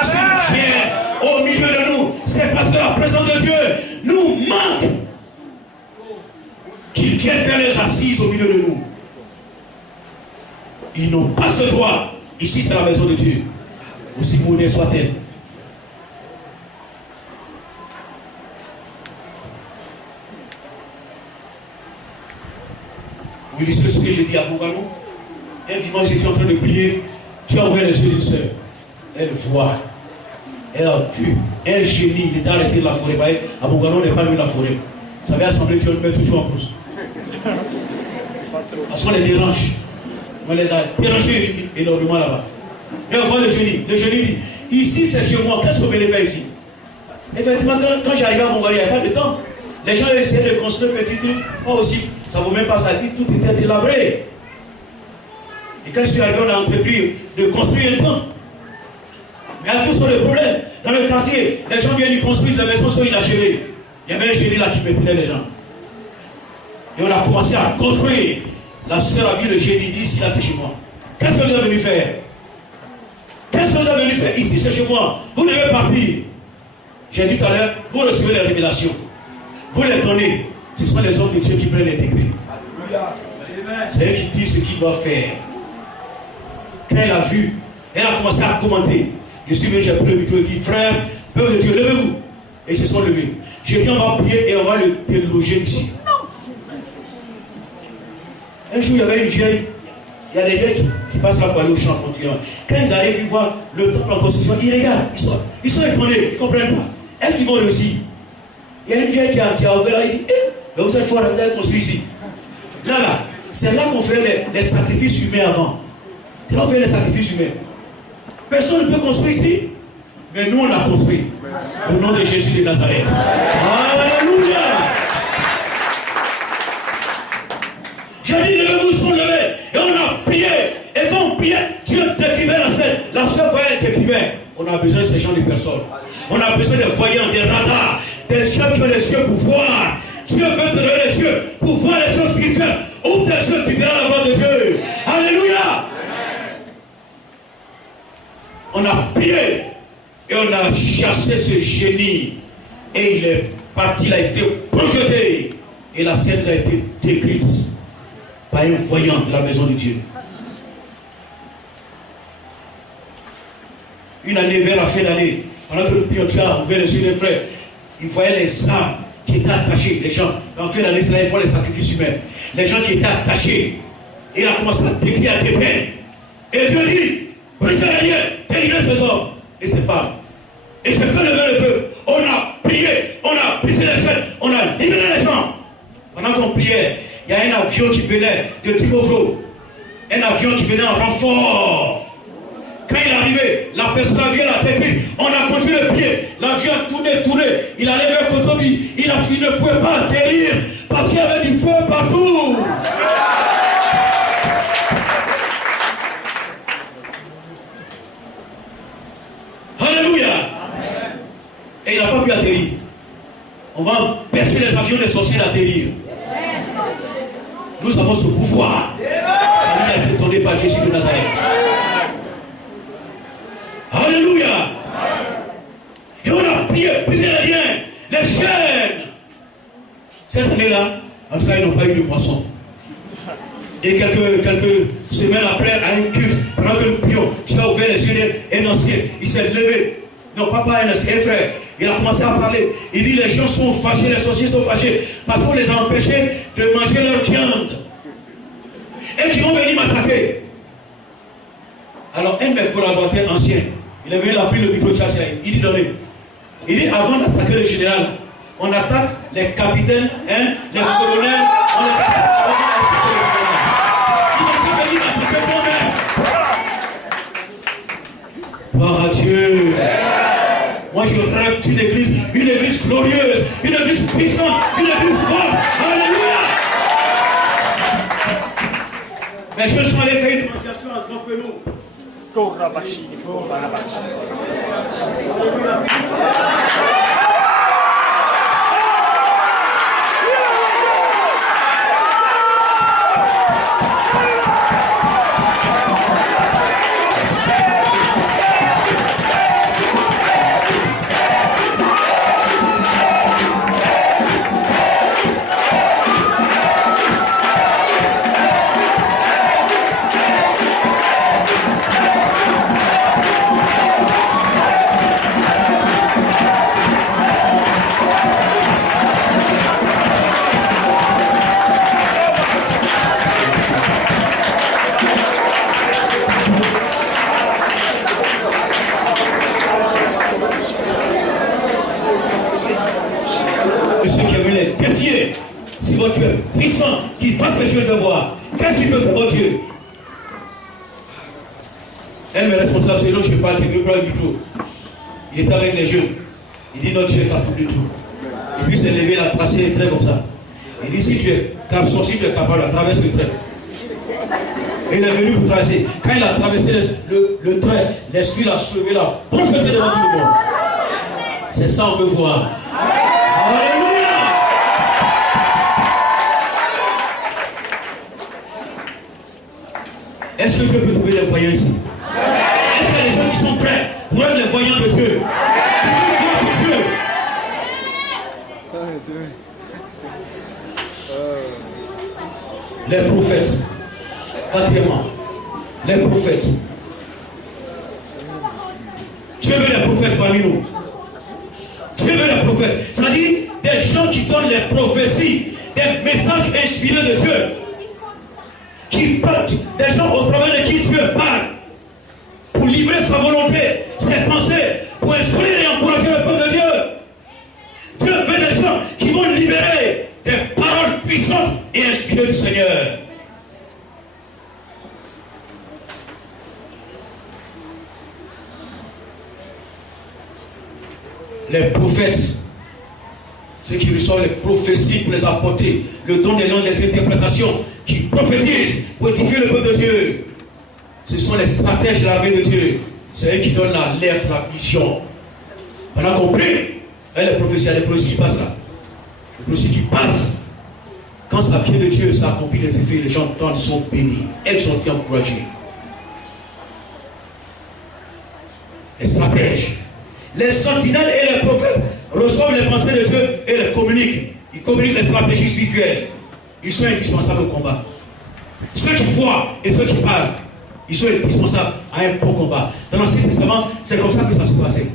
S'ils viennent au milieu de nous, c'est parce que la présence de Dieu nous manque. Qu'ils viennent faire les assises au milieu de nous. Ils n'ont pas ce droit. Ici, c'est la maison de Dieu. Aussi monnaie soit-elle. Vous lisez ce que j'ai dit à Bougano. Un dimanche, j'étais en train de prier. Dieu a ouvert les yeux d'une sœur. Elle voit. Elle a vu un génie. Il était arrêté de la forêt. À Bougano, on n'est pas loin de la forêt. Ça avait assemblé Dieu, on le met toujours en pause. Parce qu'on les dérange. On les a dérangés énormément là-bas. Et on voit le génie. Le génie dit, ici c'est chez moi, qu'est-ce que vous venez faire ici? Effectivement, quand j'arrivais à Mongolie, il n'y avait pas de temps. Les gens essayaient de construire un petit truc. Moi aussi, ça ne vaut même pas ça. Tout était délabré. Et quand je suis arrivé, on a entrepris de construire un temps. Mais il y a tous sortes de problèmes. Dans le quartier, les gens viennent construire, les maisons sont inachevées. Il y avait un génie là qui méprenait les gens. Et on a commencé à construire. La sœur a vu le génie, dit ici, là c'est chez moi. Qu'est-ce que vous êtes venu faire? Qu'est-ce que vous êtes venu faire? Ici c'est chez moi. Vous devez partir. J'ai dit tout à l'heure, vous recevez les révélations. Vous les donnez. Ce sont les hommes de Dieu qui prennent les décrets. C'est eux qui disent ce qu'ils doivent faire. Quand elle a vu, elle a commencé à commenter. Je suis venu, j'ai pris le micro et dit, frère, peuple de Dieu, levez-vous. Et ils se sont levés. J'ai dit, on va prier et on va le déloger ici. Un jour, il y avait une vieille, il y a des vieilles qui passent là pour aller au champ continuellement. Quand ils arrivent, ils voient le temple en construction, ils regardent, ils sont étonnés, ils ne comprennent pas. Est-ce qu'ils vont réussir? Il y a une vieille qui a ouvert, il dit, mais vous êtes fort, vous avez construit ici. Là, c'est là qu'on fait les sacrifices humains avant. C'est là qu'on fait les sacrifices humains. Personne ne peut construire ici. Mais nous, on a construit. Au nom de Jésus de Nazareth. Alléluia. J'ai dit, les nous sont levés. Et on a prié. Et quand on priait, Dieu décrivait la scène. La seule voyante décrivait. On a besoin de ces gens de personnes. On a besoin de voyants, des radars, des gens qui ont les yeux pour voir. Dieu veut te donner les yeux pour voir les choses spirituelles. Ouvre tes yeux, tu verras la voix de Dieu. Alléluia. On a prié et on a chassé ce génie. Et il est parti, il a été projeté. Et la scène a été décrite par un voyant de la maison de Dieu. Une année vers la fin d'année, pendant que le pilotage ouvert les yeux des frères, il voyait les âmes qui étaient attachés, les gens. En fin d'année, c'est là, il faut les sacrifices humains. Les gens qui étaient attachés. Et il a commencé à décrire, à dépeindre. Et Dieu dit, brisez les liens, délivrez ces hommes et ces femmes. Et j'ai fait lever le peuple. On a prié, on a brisé les chaînes, on a libéré les gens. Pendant qu'on priait, il y a un avion qui venait de Timoflo. Un avion qui venait en renfort. Quand il est arrivé, la personne vient la décrire. On a continué de prier. L'avion a tourné. Il allait vers Kotobi. Il ne pouvait pas atterrir parce qu'il y avait du feu partout. Alléluia. Et il n'a pas pu atterrir. On va empêcher les avions des sorciers d'atterrir. Nous avons ce pouvoir. Ça nous a été donné par Jésus de Nazareth. Alléluia. Et on a prié, brisé les liens, les chaînes. Cette année-là, en tout cas, ils n'ont pas eu de poisson. Et quelques semaines après, à un culte, pendant que nous prions, tu as ouvert les yeux d'un ancien, il s'est levé. Non, pas un ancien, un frère. Il a commencé à parler. Il dit, les gens sont fâchés, les sorciers sont fâchés, parce qu'on les a empêchés de manger leur viande. Et qui vont venir m'attaquer. Alors, un de mes collaborateurs anciens, il avait appris le micro de chasse. Il dit, donnez. Il dit, avant d'attaquer le général, on attaque les capitaines, hein, les colonels, on les attaque. Il va venir m'attaquer moi-même. Gloire à Dieu. Moi, je rêve d'une église glorieuse, une église puissante, une église forte. Alléluia. Mais je suis allé faire une démonstration à Zofelo. Korabashi. Si votre Dieu est puissant, qu'il fasse les choses de voir, qu'est-ce qu'il peut faire votre Dieu? Elle me responsable, c'est là je parle, je prends le micro. Il était avec les jeunes. Il dit notre Dieu est capable de tout. Et puis il s'est levé, il a tracé les traits comme ça. Il dit si tu es garçon, si tu es capable, traverse le trait. Et il est venu pour traverser. Quand il a traversé le trait, l'esprit l'a soulevé là, projeté devant tout le monde. C'est ça qu'on veut voir. Alléluia. Est-ce que Dieu peut trouver les voyants ici? Est-ce qu'il y a des gens qui sont prêts pour être les voyants de Dieu? Les prophètes. Quatrièmement, les prophètes. Dieu veut les prophètes parmi nous. Dieu veut les prophètes. C'est-à-dire des gens qui donnent les prophéties, des messages inspirés de Dieu. Qui parlent, des gens au travers de qui Dieu parle. Pour livrer sa volonté, ses pensées, pour instruire et encourager le peuple de Dieu. Dieu veut des gens qui vont libérer des paroles puissantes et inspirées du Seigneur. les prophètes, ceux qui reçoivent les prophéties pour les apporter, le don des langues, des interprétations, qui prophétisent pour édifier le peuple de Dieu. Ce sont les stratèges de l'armée de Dieu. C'est eux qui donnent l'alerte, la vision. On a compris? Les prophéties passent là. Les prophéties qui passent. Quand ça vient de Dieu, ça accomplit les effets, les gens entendent, sont bénis, exhortés, encouragés. Les stratèges, les sentinelles et les prophètes reçoivent les pensées de Dieu et les communiquent. Ils communiquent les stratégies spirituelles. Ils sont indispensables au combat. Ceux qui voient et ceux qui parlent, ils sont indispensables à un bon combat. Dans l'Ancien Testament, c'est comme ça que ça se passait.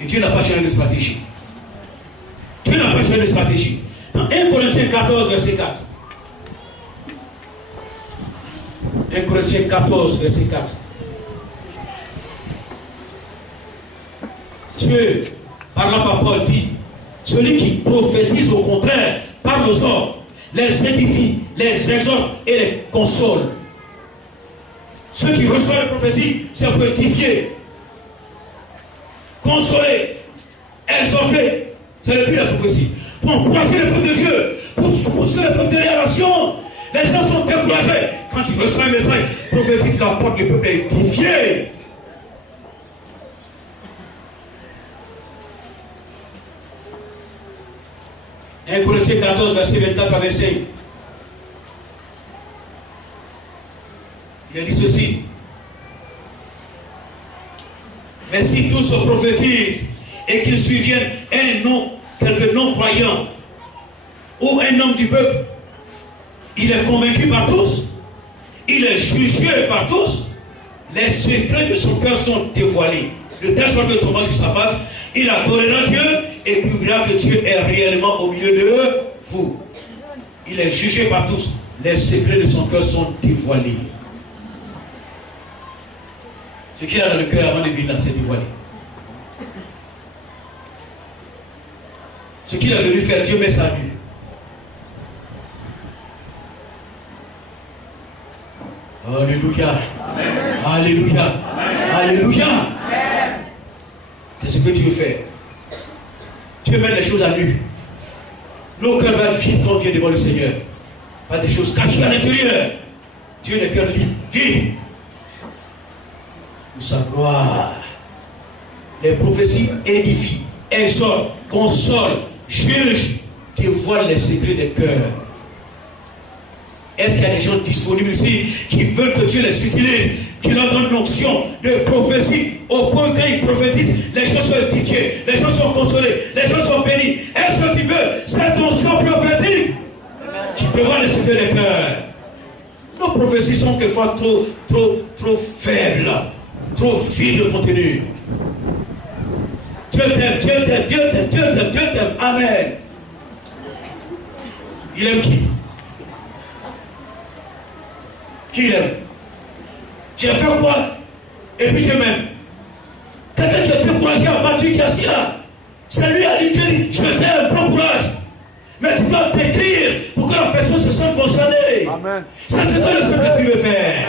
Et Dieu n'a pas changé de stratégie. Dieu n'a pas changé de stratégie. Dans 1 Corinthiens 14, verset 4. 1 Corinthiens 14, verset 4. Dieu, parlant par Paul, dit, celui qui prophétise au contraire, parle aux hommes, les édifie, les exhorte et les console. Ceux qui reçoivent la prophétie, c'est pour édifier, consoler, exhorter. C'est le but de la prophétie. Pour encourager le peuple de Dieu, pour pousser le peuple de l'adoration. Les gens sont découragés. Quand tu reçois un message prophétique, tu apportes le peuple édifié. Un Corinthiens 14, verset 24 à 25. Il a dit ceci. Mais si tous se prophétisent et qu'ils suiviennent un nom, quelques non-croyants ou un homme du peuple, il est convaincu par tous, il est jugé par tous, les secrets de son cœur sont dévoilés. De telle sorte que Thomas sur sa face, il adorera Dieu et publiera que Dieu est réellement au milieu de vous. Il est jugé par tous, les secrets de son cœur sont dévoilés. Ce qu'il a dans le cœur avant de venir là, c'est dévoilé. Ce qu'il a venu faire, Dieu met sa vue. Alléluia. Amen. Alléluia. Amen. Alléluia. Amen. C'est ce que Dieu fait. Dieu met les choses à nu. Nos cœurs vont vite quand on vient devant le Seigneur. Pas des choses cachées à l'intérieur. Dieu est le cœur libre, vide. Pour sa gloire. Les prophéties édifient, exhortent, consolent, jugent, dévoilent les secrets des cœurs. Est-ce qu'il y a des gens disponibles ici qui veulent que Dieu les utilise, qui leur donne l'onction de prophétie au point que quand ils prophétisent, les gens sont édifiés, les gens sont consolés, les gens sont bénis. Est-ce que tu veux cette onction prophétique? Tu peux voir les secrets des cœurs. Nos prophéties sont quelquefois trop faibles, trop vides de contenu. Dieu t'aime, Dieu t'aime, Dieu t'aime, Dieu t'aime, Dieu t'aime. Amen. Il aime qui? Qui il aime? Tu as fait quoi? Et puis Dieu m'aime. Quelqu'un qui est découragé, abattu, qui est assis là. C'est lui à lui qui dit, je t'aime, prends courage. Mais tu dois t'écrire pour que la personne se sente concernée. Amen. Ça, c'est toi le Saint-Esprit veut faire.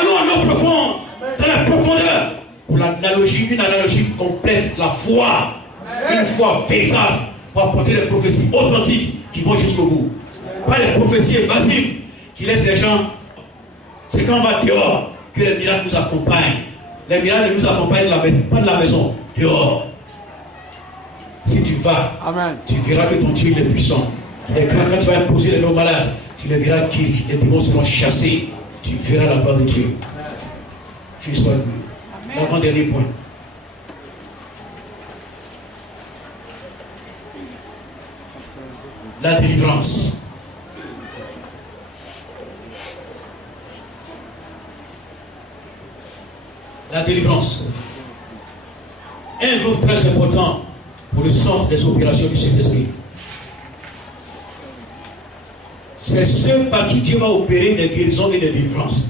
Allons à l'eau profonde, dans la profondeur. Pour l'analogie, une analogie complète, la foi. Une foi véritable pour apporter les prophéties authentiques qui vont jusqu'au bout. Pas les prophéties évasives qui laissent les gens. C'est quand on va dehors que les miracles nous accompagnent. Les miracles nous accompagnent pas de la maison, dehors. Si tu vas, amen, tu verras que ton Dieu est puissant. Et quand tu vas imposer les noms malades, tu les verras qui les démons seront chassés. Tu verras la gloire de Dieu. Tu sois loué. L'avant-dernier point. La délivrance. La délivrance. Un groupe très important pour le sens des opérations du Saint-Esprit. C'est ceux par qui Dieu va opérer des guérisons et des délivrances.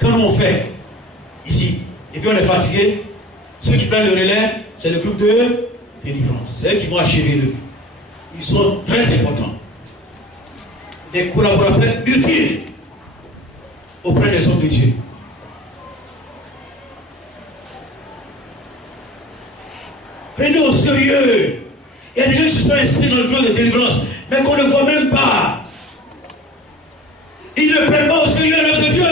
Quand nous on fait ici, et puis on est fatigué, ceux qui prennent le relais, c'est le groupe de délivrance. C'est eux qui vont achever le. Ils sont très importants. Des collaborateurs utiles auprès des hommes de Dieu. Prenez au sérieux. Il y a des gens qui se sont inscrits dans le groupe de délivrance, mais qu'on ne voit même pas. Ils ne prennent pas au sérieux l'œuvre de Dieu.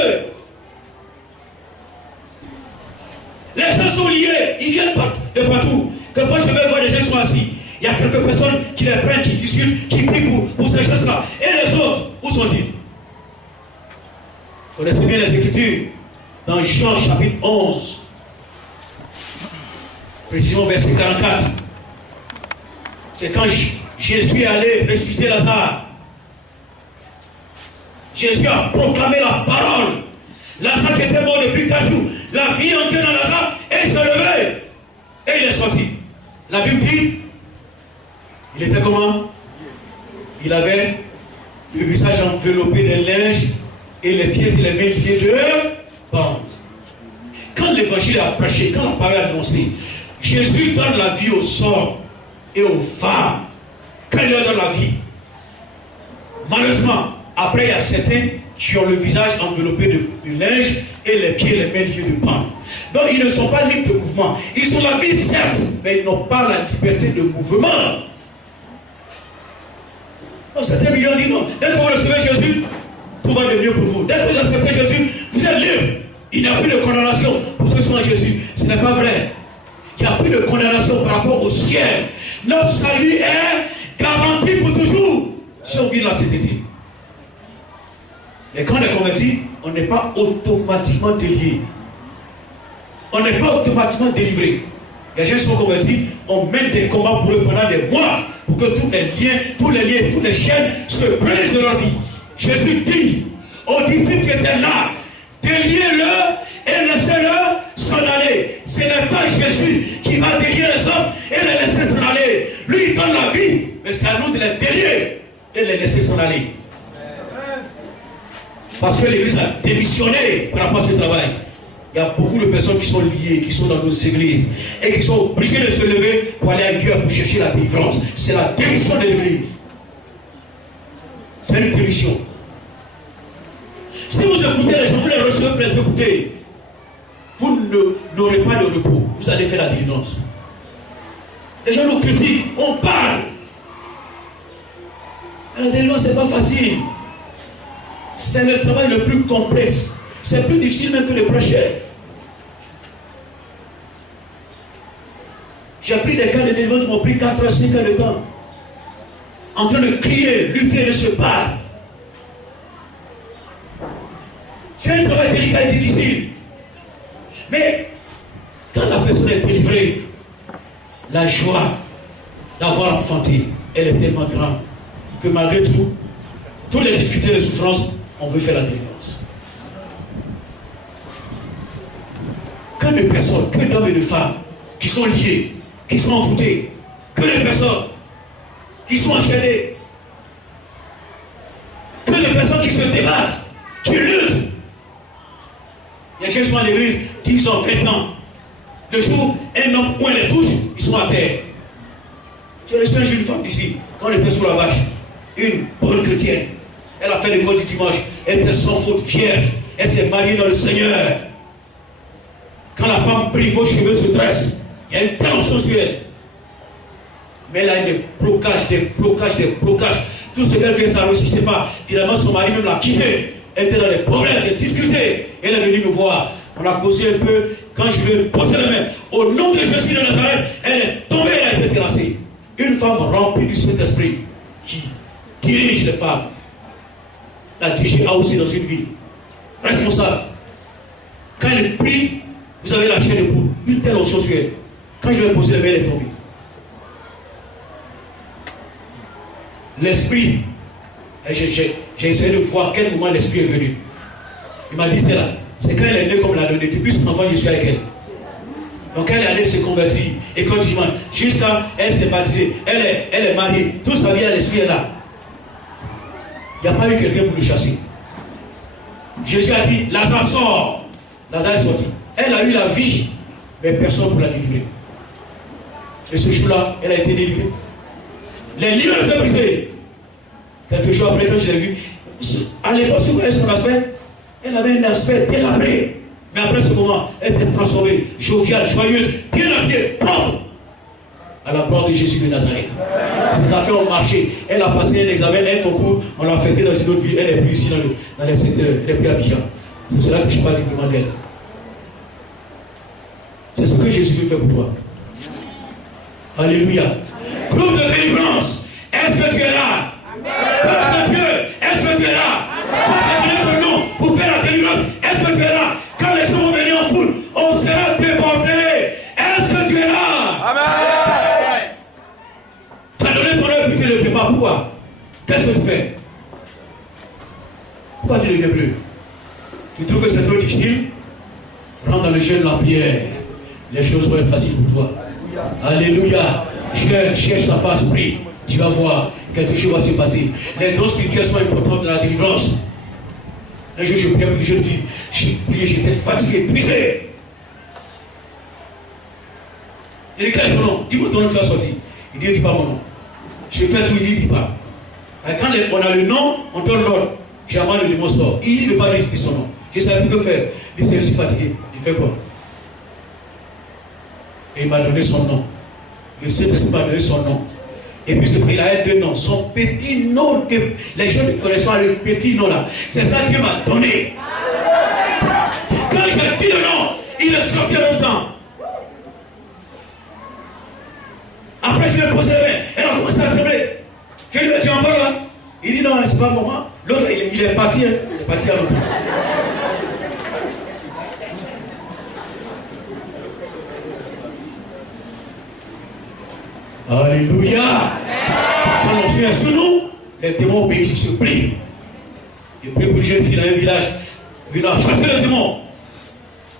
Les gens sont liés, ils viennent de partout. Quelquefois, je vais voir des gens qui sont assis. Il y a quelques personnes qui les prennent, qui discutent, qui prient pour ces choses-là. Et les autres, où sont-ils? Connaissez bien les Écritures. Dans Jean chapitre 11, précisément verset 44. C'est quand Jésus est allé ressusciter Lazare. Jésus a proclamé la parole. Lazare qui était mort depuis 4 jours. La vie entrée dans Lazare et il s'est levé. Et il est sorti. La Bible dit, il était comment? Il avait le visage enveloppé d'un linge et les pieds et les mains liés de bandes. Quand l'évangile a prêché, quand la parole est annoncée, Jésus donne la vie aux hommes et aux femmes. Quand il leur donne la vie, malheureusement, après il y a certains qui ont le visage enveloppé de linge et les pieds et les mains liés de bandes. Donc ils ne sont pas libres de mouvement. Ils ont la vie certes, mais ils n'ont pas la liberté de mouvement. Donc certains millions disent non. Dès que vous recevez Jésus, tout va de mieux pour vous. Dès que vous acceptez Jésus, vous êtes libre. Il n'y a plus de condamnation pour ceux qui sont en Jésus. Ce n'est pas vrai. Il n'y a plus de condamnation par rapport au ciel. Notre salut est garanti pour toujours si on vit la sainteté. Mais quand on est converti, on n'est pas automatiquement délié. On n'est pas automatiquement délivré. Les gens qui sont convertis, on mène des combats pour eux pendant des mois pour que tous les liens, toutes les chaînes se brisent de leur vie. Jésus dit aux disciples qui étaient là, déliez-le et laissez-le s'en aller. Ce n'est pas Jésus qui va délier les hommes et les laisser s'en aller. Lui, il donne la vie, mais c'est à nous de les délier et les laisser s'en aller. Parce que l'Église a démissionné par rapport à ce travail. Il y a beaucoup de personnes qui sont liées, qui sont dans nos églises et qui sont obligées de se lever pour aller ailleurs pour chercher la délivrance. C'est la démission de l'Église. C'est une démission. Si vous écoutez les gens, vous les recevez pour les écouter, vous n'aurez pas de repos. Vous allez faire la délivrance. Les gens nous critiquent, on parle. Mais la délivrance, ce n'est pas facile. C'est le travail le plus complexe. C'est plus difficile même que de prêcher. J'ai pris des cas de délivrance qui m'ont pris 4 à 5 heures de temps. En train de crier, lutter, de se battre. C'est un travail délicat et difficile. Mais quand la personne est délivrée, la joie d'avoir enfanté, elle est tellement grande que malgré tout, toutes les difficultés et les souffrances, on veut faire la délivrance. Que de personnes, que d'hommes et de femmes qui sont liés, qui sont envoûtés, que de personnes qui sont enchaînées, que de personnes qui se débattent, qui luttent. Les gens sont à l'église 10 ans, 20 ans. Le jour, un homme ou les touche, ils sont à terre. J'ai reçu un jour une femme ici, quand elle était sous la vache, une bonne chrétienne. Elle a fait l'école du dimanche, elle était sans faute, vierge, elle s'est mariée dans le Seigneur. Quand la femme prie, vos cheveux se dressent, il y a une tension sur elle. Mais elle a des blocages. Tout ce qu'elle fait, ça ne réussissait pas. Finalement, son mari même l'a quitté. Elle était dans des problèmes, des difficultés. Elle est venue me voir. On a causé un peu. Quand je lui ai posé la main, au nom de Jésus de Nazareth, elle est tombée, elle a été terrassée. Une femme remplie du Saint-Esprit qui dirige les femmes. La dirige aussi dans une vie. Responsable. Quand elle prie, vous avez la chair de poule. Une telle onction sur elle. Quand je lui ai posé la main, elle est tombée. L'esprit, j'ai essayé de voir quel moment l'esprit est venu. Il m'a dit c'est là. C'est quand elle est née comme l'a donné. Depuis son enfant, je suis avec elle. Donc elle est allée se convertir. Et quand je mange, jusqu'à elle s'est baptisée. Elle est mariée. Tout sa vie, l'esprit est là. Il n'y a pas eu quelqu'un pour le chasser. Jésus a dit, Lazare sort. Lazare est sorti. Elle a eu la vie, mais personne pour la délivrer. Et ce jour-là, elle a été délivrée. Les liens étaient brisés. Quelques jours après, quand je l'ai vue, à l'époque, si vous voyez son aspect, elle avait un aspect délabré. Mais après ce moment, elle était transformée, joviale, joyeuse, bien habillée, propre. à la gloire de Jésus de Nazareth. Ses affaires ont marché. Elle a passé un examen, un concours, on l'a affecté dans une autre ville, elle n'est plus ici dans les secteurs, elle n'est plus à Abidjan. C'est pour cela que je parle dignement d'elle. C'est ce que Jésus veut faire pour toi. Alléluia. Groupe de délivrance, est-ce que tu es là? Peuple de Dieu, est-ce que tu es là? Pour ton nom, pour faire la délivrance, est-ce que tu es là? Quand les gens vont venir en foule, on sera débordé. Est-ce que tu es là? Amen. Tu as donné ton œuvre et tu ne le fais pas. Pourquoi? Qu'est-ce que tu fais? Pourquoi tu ne le fais plus? Tu trouves que c'est trop difficile? Rentre dans le jeûne, la prière. Les choses vont être faciles pour toi. Alléluia. Jeûne, cherche sa face, prie. Tu vas voir, quelque chose va se passer. Les dons spirituels sont importants dans la délivrance. Un jour, je priais pour une jeune fille. J'ai prié, j'étais fatigué, épuisé. Il dit, quel est ton nom? Dis-moi ton nom, tu vas sortir. Il dit, dis pas mon nom. Je fais tout, il dit, dis pas. Et quand on a le nom, on donne l'ordre. Jamais le démon sort. Il ne veut pas dire son nom. Je ne savais plus que faire. Il dit, je suis fatigué. Il fait quoi? Et il m'a donné son nom. Le Saint-Esprit m'a donné son nom. Et puis il a deux noms. Son petit nom, que les gens ne connaissent pas, le petit nom là. C'est ça que Dieu m'a donné. Quand j'ai dit le nom, il est sorti en même temps. Après, je lui ai posé les mains. Elle a commencé à trembler. Je lui ai dit, tu en parles là? Il dit, non, c'est pas le moment. L'autre, il est parti. Hein. Il est parti à l'autre. Alléluia. Quand on vient sous nous, les démons obéissent, se plient. Je prie pour une jeune fille dans un village. Il a chassé le démon.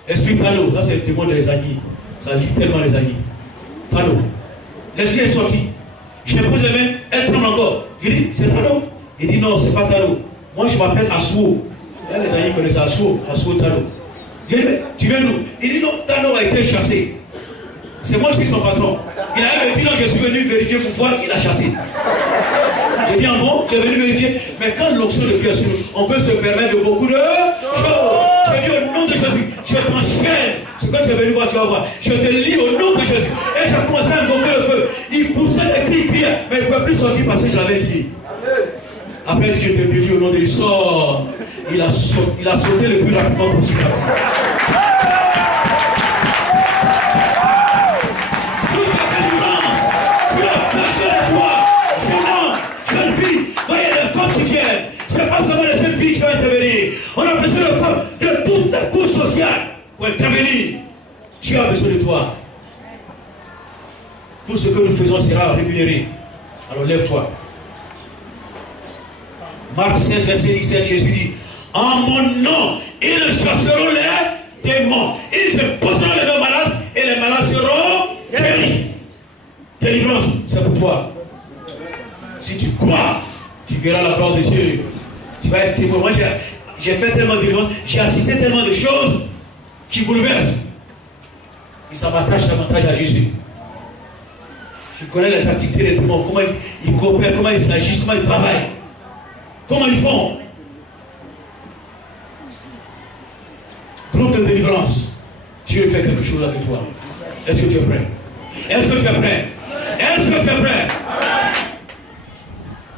Esprit Pano, là c'est le démon des agnies. Ça livre tellement les agnies. Pano. L'esprit est sorti. Je lui pose les mains, elle tremble encore. Je dis, c'est Tano? Il dit, non, c'est pas Tano. Moi je m'appelle Asuo. Là les agnies connaissent Asuo Tano. Je dis, mais tu viens d'où? Il dit, non, Tano a été chassé. C'est moi qui suis son patron. Il a dit non, je suis venu vérifier pour voir qu'il a chassé. J'ai dit bon, tu es venu vérifier. Mais quand l'onction de Dieu est sur nous, on peut se permettre de beaucoup de choses. Je dis au nom de Jésus, je t'enchaîne. Ce que tu es venu voir, tu vas voir. Je te lis au nom de Jésus. Et j'ai commencé à invoquer le feu. Il poussait des cris, il criait. Mais il ne peut plus sortir parce que j'avais lié. Après, je te bénis au nom de Jésus. Sors. Il a sauté le plus rapidement possible. C'est pas seulement les jeunes filles qui vont intervenir. On a besoin de femmes de toutes les couches sociales pour intervenir. Dieu a besoin de toi. Tout ce que nous faisons sera rémunéré. Alors lève-toi. Marc 16, verset 17, Jésus dit, en mon nom, ils chasseront les démons. Ils se poseront les malades et les malades seront guéris. Délivrance, c'est pour toi. Si tu crois, tu verras la gloire de Dieu. Tu vas être témoin. Moi, j'ai fait tellement de délivrance, j'ai assisté tellement de choses qui bouleversent. Et ça m'attache davantage à Jésus. Je connais les activités des démons, comment ils coopèrent, comment ils agissent, comment ils travaillent, comment ils font. Groupe de délivrance. Dieu fait quelque chose avec toi. Est-ce que tu es prêt? Est-ce que tu es prêt? Est-ce que tu es prêt?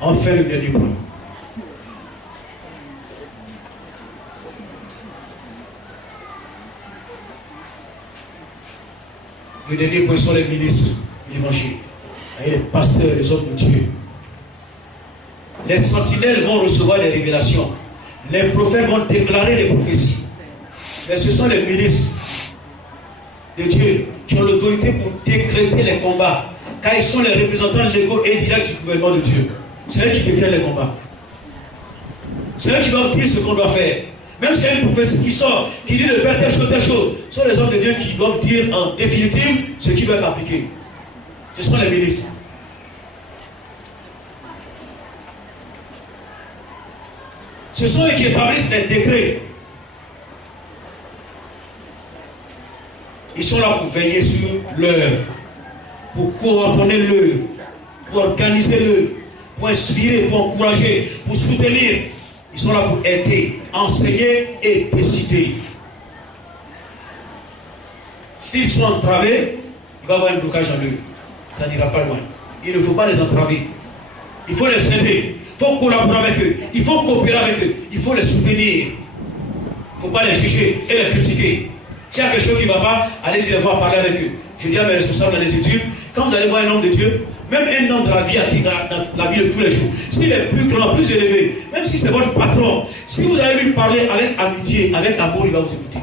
On fait le dernier point. Le dernier point sont les ministres de l'évangile. Les pasteurs, les hommes de Dieu. Les sentinelles vont recevoir des révélations. Les prophètes vont déclarer les prophéties. Mais ce sont les ministres de Dieu qui ont l'autorité pour décréter les combats. Car ils sont les représentants légaux et directs du gouvernement de Dieu. C'est eux qui déclarent les combats. C'est eux qui doivent dire ce qu'on doit faire. Même si il y a une prophétie qui sort, qui dit de faire telle chose, ce sont les hommes de Dieu qui doivent dire en définitive ce qui doit être appliqué. Ce sont les ministres. Ce sont eux qui établissent les décrets. Ils sont là pour veiller sur l'œuvre, pour coordonner l'œuvre, pour organiser l'œuvre, pour inspirer, pour encourager, pour soutenir. Ils sont là pour aider, enseigner et décider. S'ils sont entravés, il va y avoir un blocage en eux. ça n'ira pas loin. Il ne faut pas les entraver. Il faut les aider. Il faut collaborer avec eux. Il faut coopérer avec eux. Il faut les soutenir. Il ne faut pas les juger et les critiquer. S'il y a quelque chose qui ne va pas, allez-y les voir parler avec eux. Je dis à mes responsables dans les études, quand vous allez voir un homme de Dieu, même un homme de la vie, dans la vie de tous les jours, s'il est plus grand, plus élevé, même si c'est votre patron, si vous allez lui parler avec amitié, avec amour, il va vous écouter.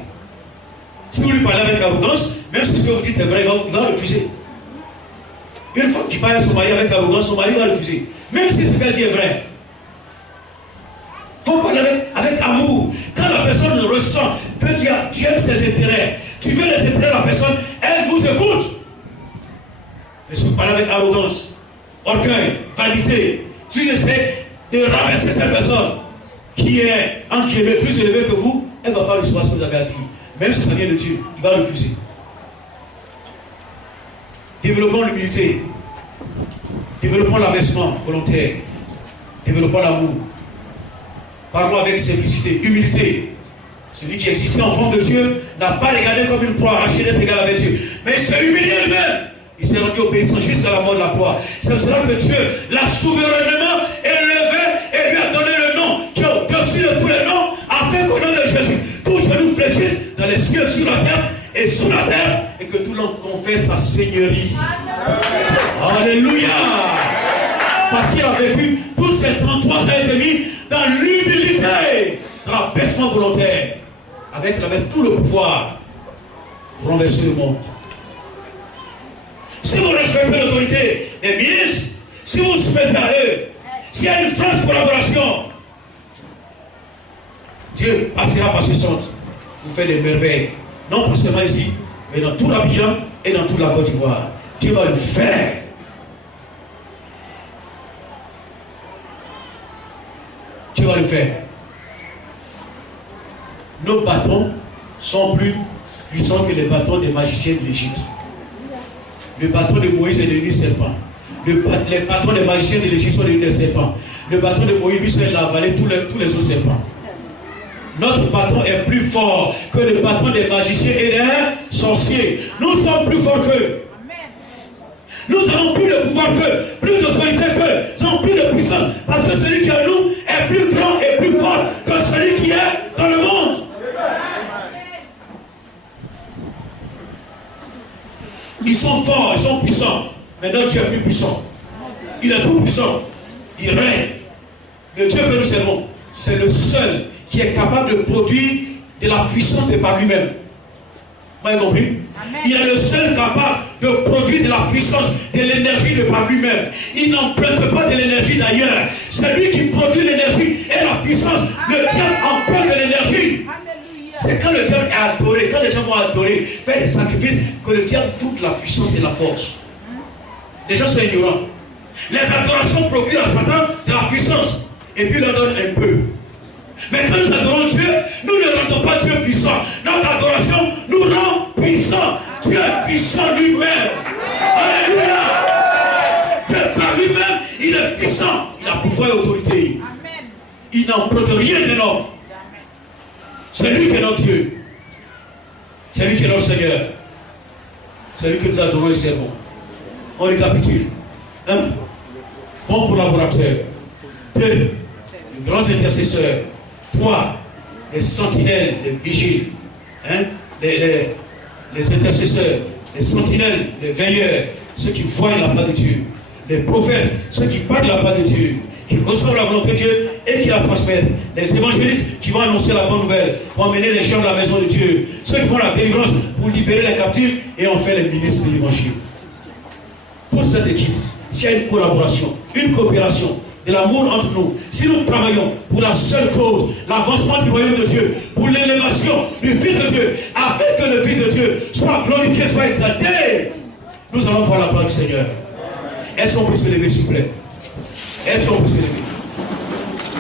Si vous lui parlez avec arrogance, même si ce que vous dites est vrai, il va refuser. Une fois qu'il parle à son mari avec arrogance, son mari va refuser. Même si ce qu'elle dit est vrai. Il faut parler avec amour. Quand la personne ressent que tu aimes ses intérêts, tu veux les intérêts de la personne, elle vous écoute. Mais si vous parlez avec arrogance, orgueil, vanité, si vous essayez de rabaisser cette personne qui est plus élevée que vous, elle ne va pas recevoir ce que vous avez à dire. Même si ça vient de Dieu, il va refuser. Développons l'humilité. Développons l'abaissement volontaire. Développons l'amour. Parlons avec simplicité, humilité. Celui qui existait en forme de Dieu n'a pas regardé comme une proie arrachée d'être égal avec Dieu. Mais il s'est humilié lui-même. Il s'est rendu obéissant jusqu'à la mort de la croix. C'est pour cela que Dieu l'a souverainement élevé et lui a donné le nom qui est au-dessus de tous les noms, afin qu'au nom de Jésus, tout genou fléchisse dans les cieux, sur la terre et sous la terre, et que tout le monde confesse sa seigneurie. Alléluia! Parce qu'il a vécu tous ces 33 ans et demi dans l'humilité, dans l'abaissement volontaire, avec tout le pouvoir pour renverser le monde. Si vous respectez l'autorité des ministres, si vous vous soumettez à eux, s'il y a une franche collaboration, Dieu passera par ce sens. Vous faites des merveilles. Non pas seulement ici, mais dans tout l'Abidjan et dans toute la Côte d'Ivoire. Dieu va le faire. Dieu va le faire. Nos bâtons sont plus puissants que les bâtons des magiciens de l'Égypte. Le bâton de Moïse est devenu serpent. Les bâtons des magiciens de l'Égypte sont devenus des serpents. Le bâton de Moïse, lui, il a avalé tous les autres serpents. Notre bâton est plus fort que le bâton des magiciens et des sorciers. Nous sommes plus forts qu'eux. Nous avons plus de pouvoir qu'eux, plus d'autorité qu'eux, nous avons plus de puissance. Parce que celui qui est en nous est plus grand et plus fort que celui qui est dans le monde. Ils sont forts, ils sont puissants. Mais notre Dieu est plus puissant. Il est tout puissant. Il règne. Le Dieu que nous servons, c'est le seul qui est capable de produire de la puissance de par lui-même. Vous avez compris? Amen. Il est le seul capable de produire de la puissance, de l'énergie de par lui-même. Il n'emprunte pas de l'énergie d'ailleurs. C'est lui qui produit l'énergie et la puissance. Amen. Le diable emprunte de l'énergie. C'est quand le diable est adoré, quand les gens vont adorer, faire des sacrifices, que le diable trouve la puissance et la force. Les gens sont ignorants. Les adorations procurent à Satan de la puissance. Et puis il leur donne un peu. Mais quand nous adorons Dieu, nous ne rendons pas Dieu puissant. Notre adoration nous rend puissants. Dieu est puissant lui-même. Alléluia. Dieu par lui-même, il est puissant. Il a pouvoir et autorité. Il n'emprunte rien de l'homme. C'est lui qui est notre Dieu. C'est lui qui est notre Seigneur. C'est lui que nous adorons et servons. On récapitule. 1. Bon collaborateur. 2. Les grands intercesseurs. 3. Les sentinelles, les vigiles. Les intercesseurs, les sentinelles, les veilleurs, ceux qui voient la part de Dieu. Les prophètes, ceux qui parlent la part de Dieu, qui reçoivent la volonté de Dieu et qui la transmettent. Les évangélistes qui vont annoncer la bonne nouvelle, pour emmener les gens de la maison de Dieu. Ceux qui font la délivrance pour libérer les captifs et en fait les ministres de l'évangile. Pour cette équipe, s'il y a une collaboration, une coopération, de l'amour entre nous, si nous travaillons pour la seule cause, l'avancement du royaume de Dieu, pour l'élévation du Fils de Dieu, afin que le Fils de Dieu soit glorifié, soit exalté, nous allons voir la gloire du Seigneur. Est-ce qu'on peut se lever, s'il vous plaît? Est-ce qu'on peut se lever?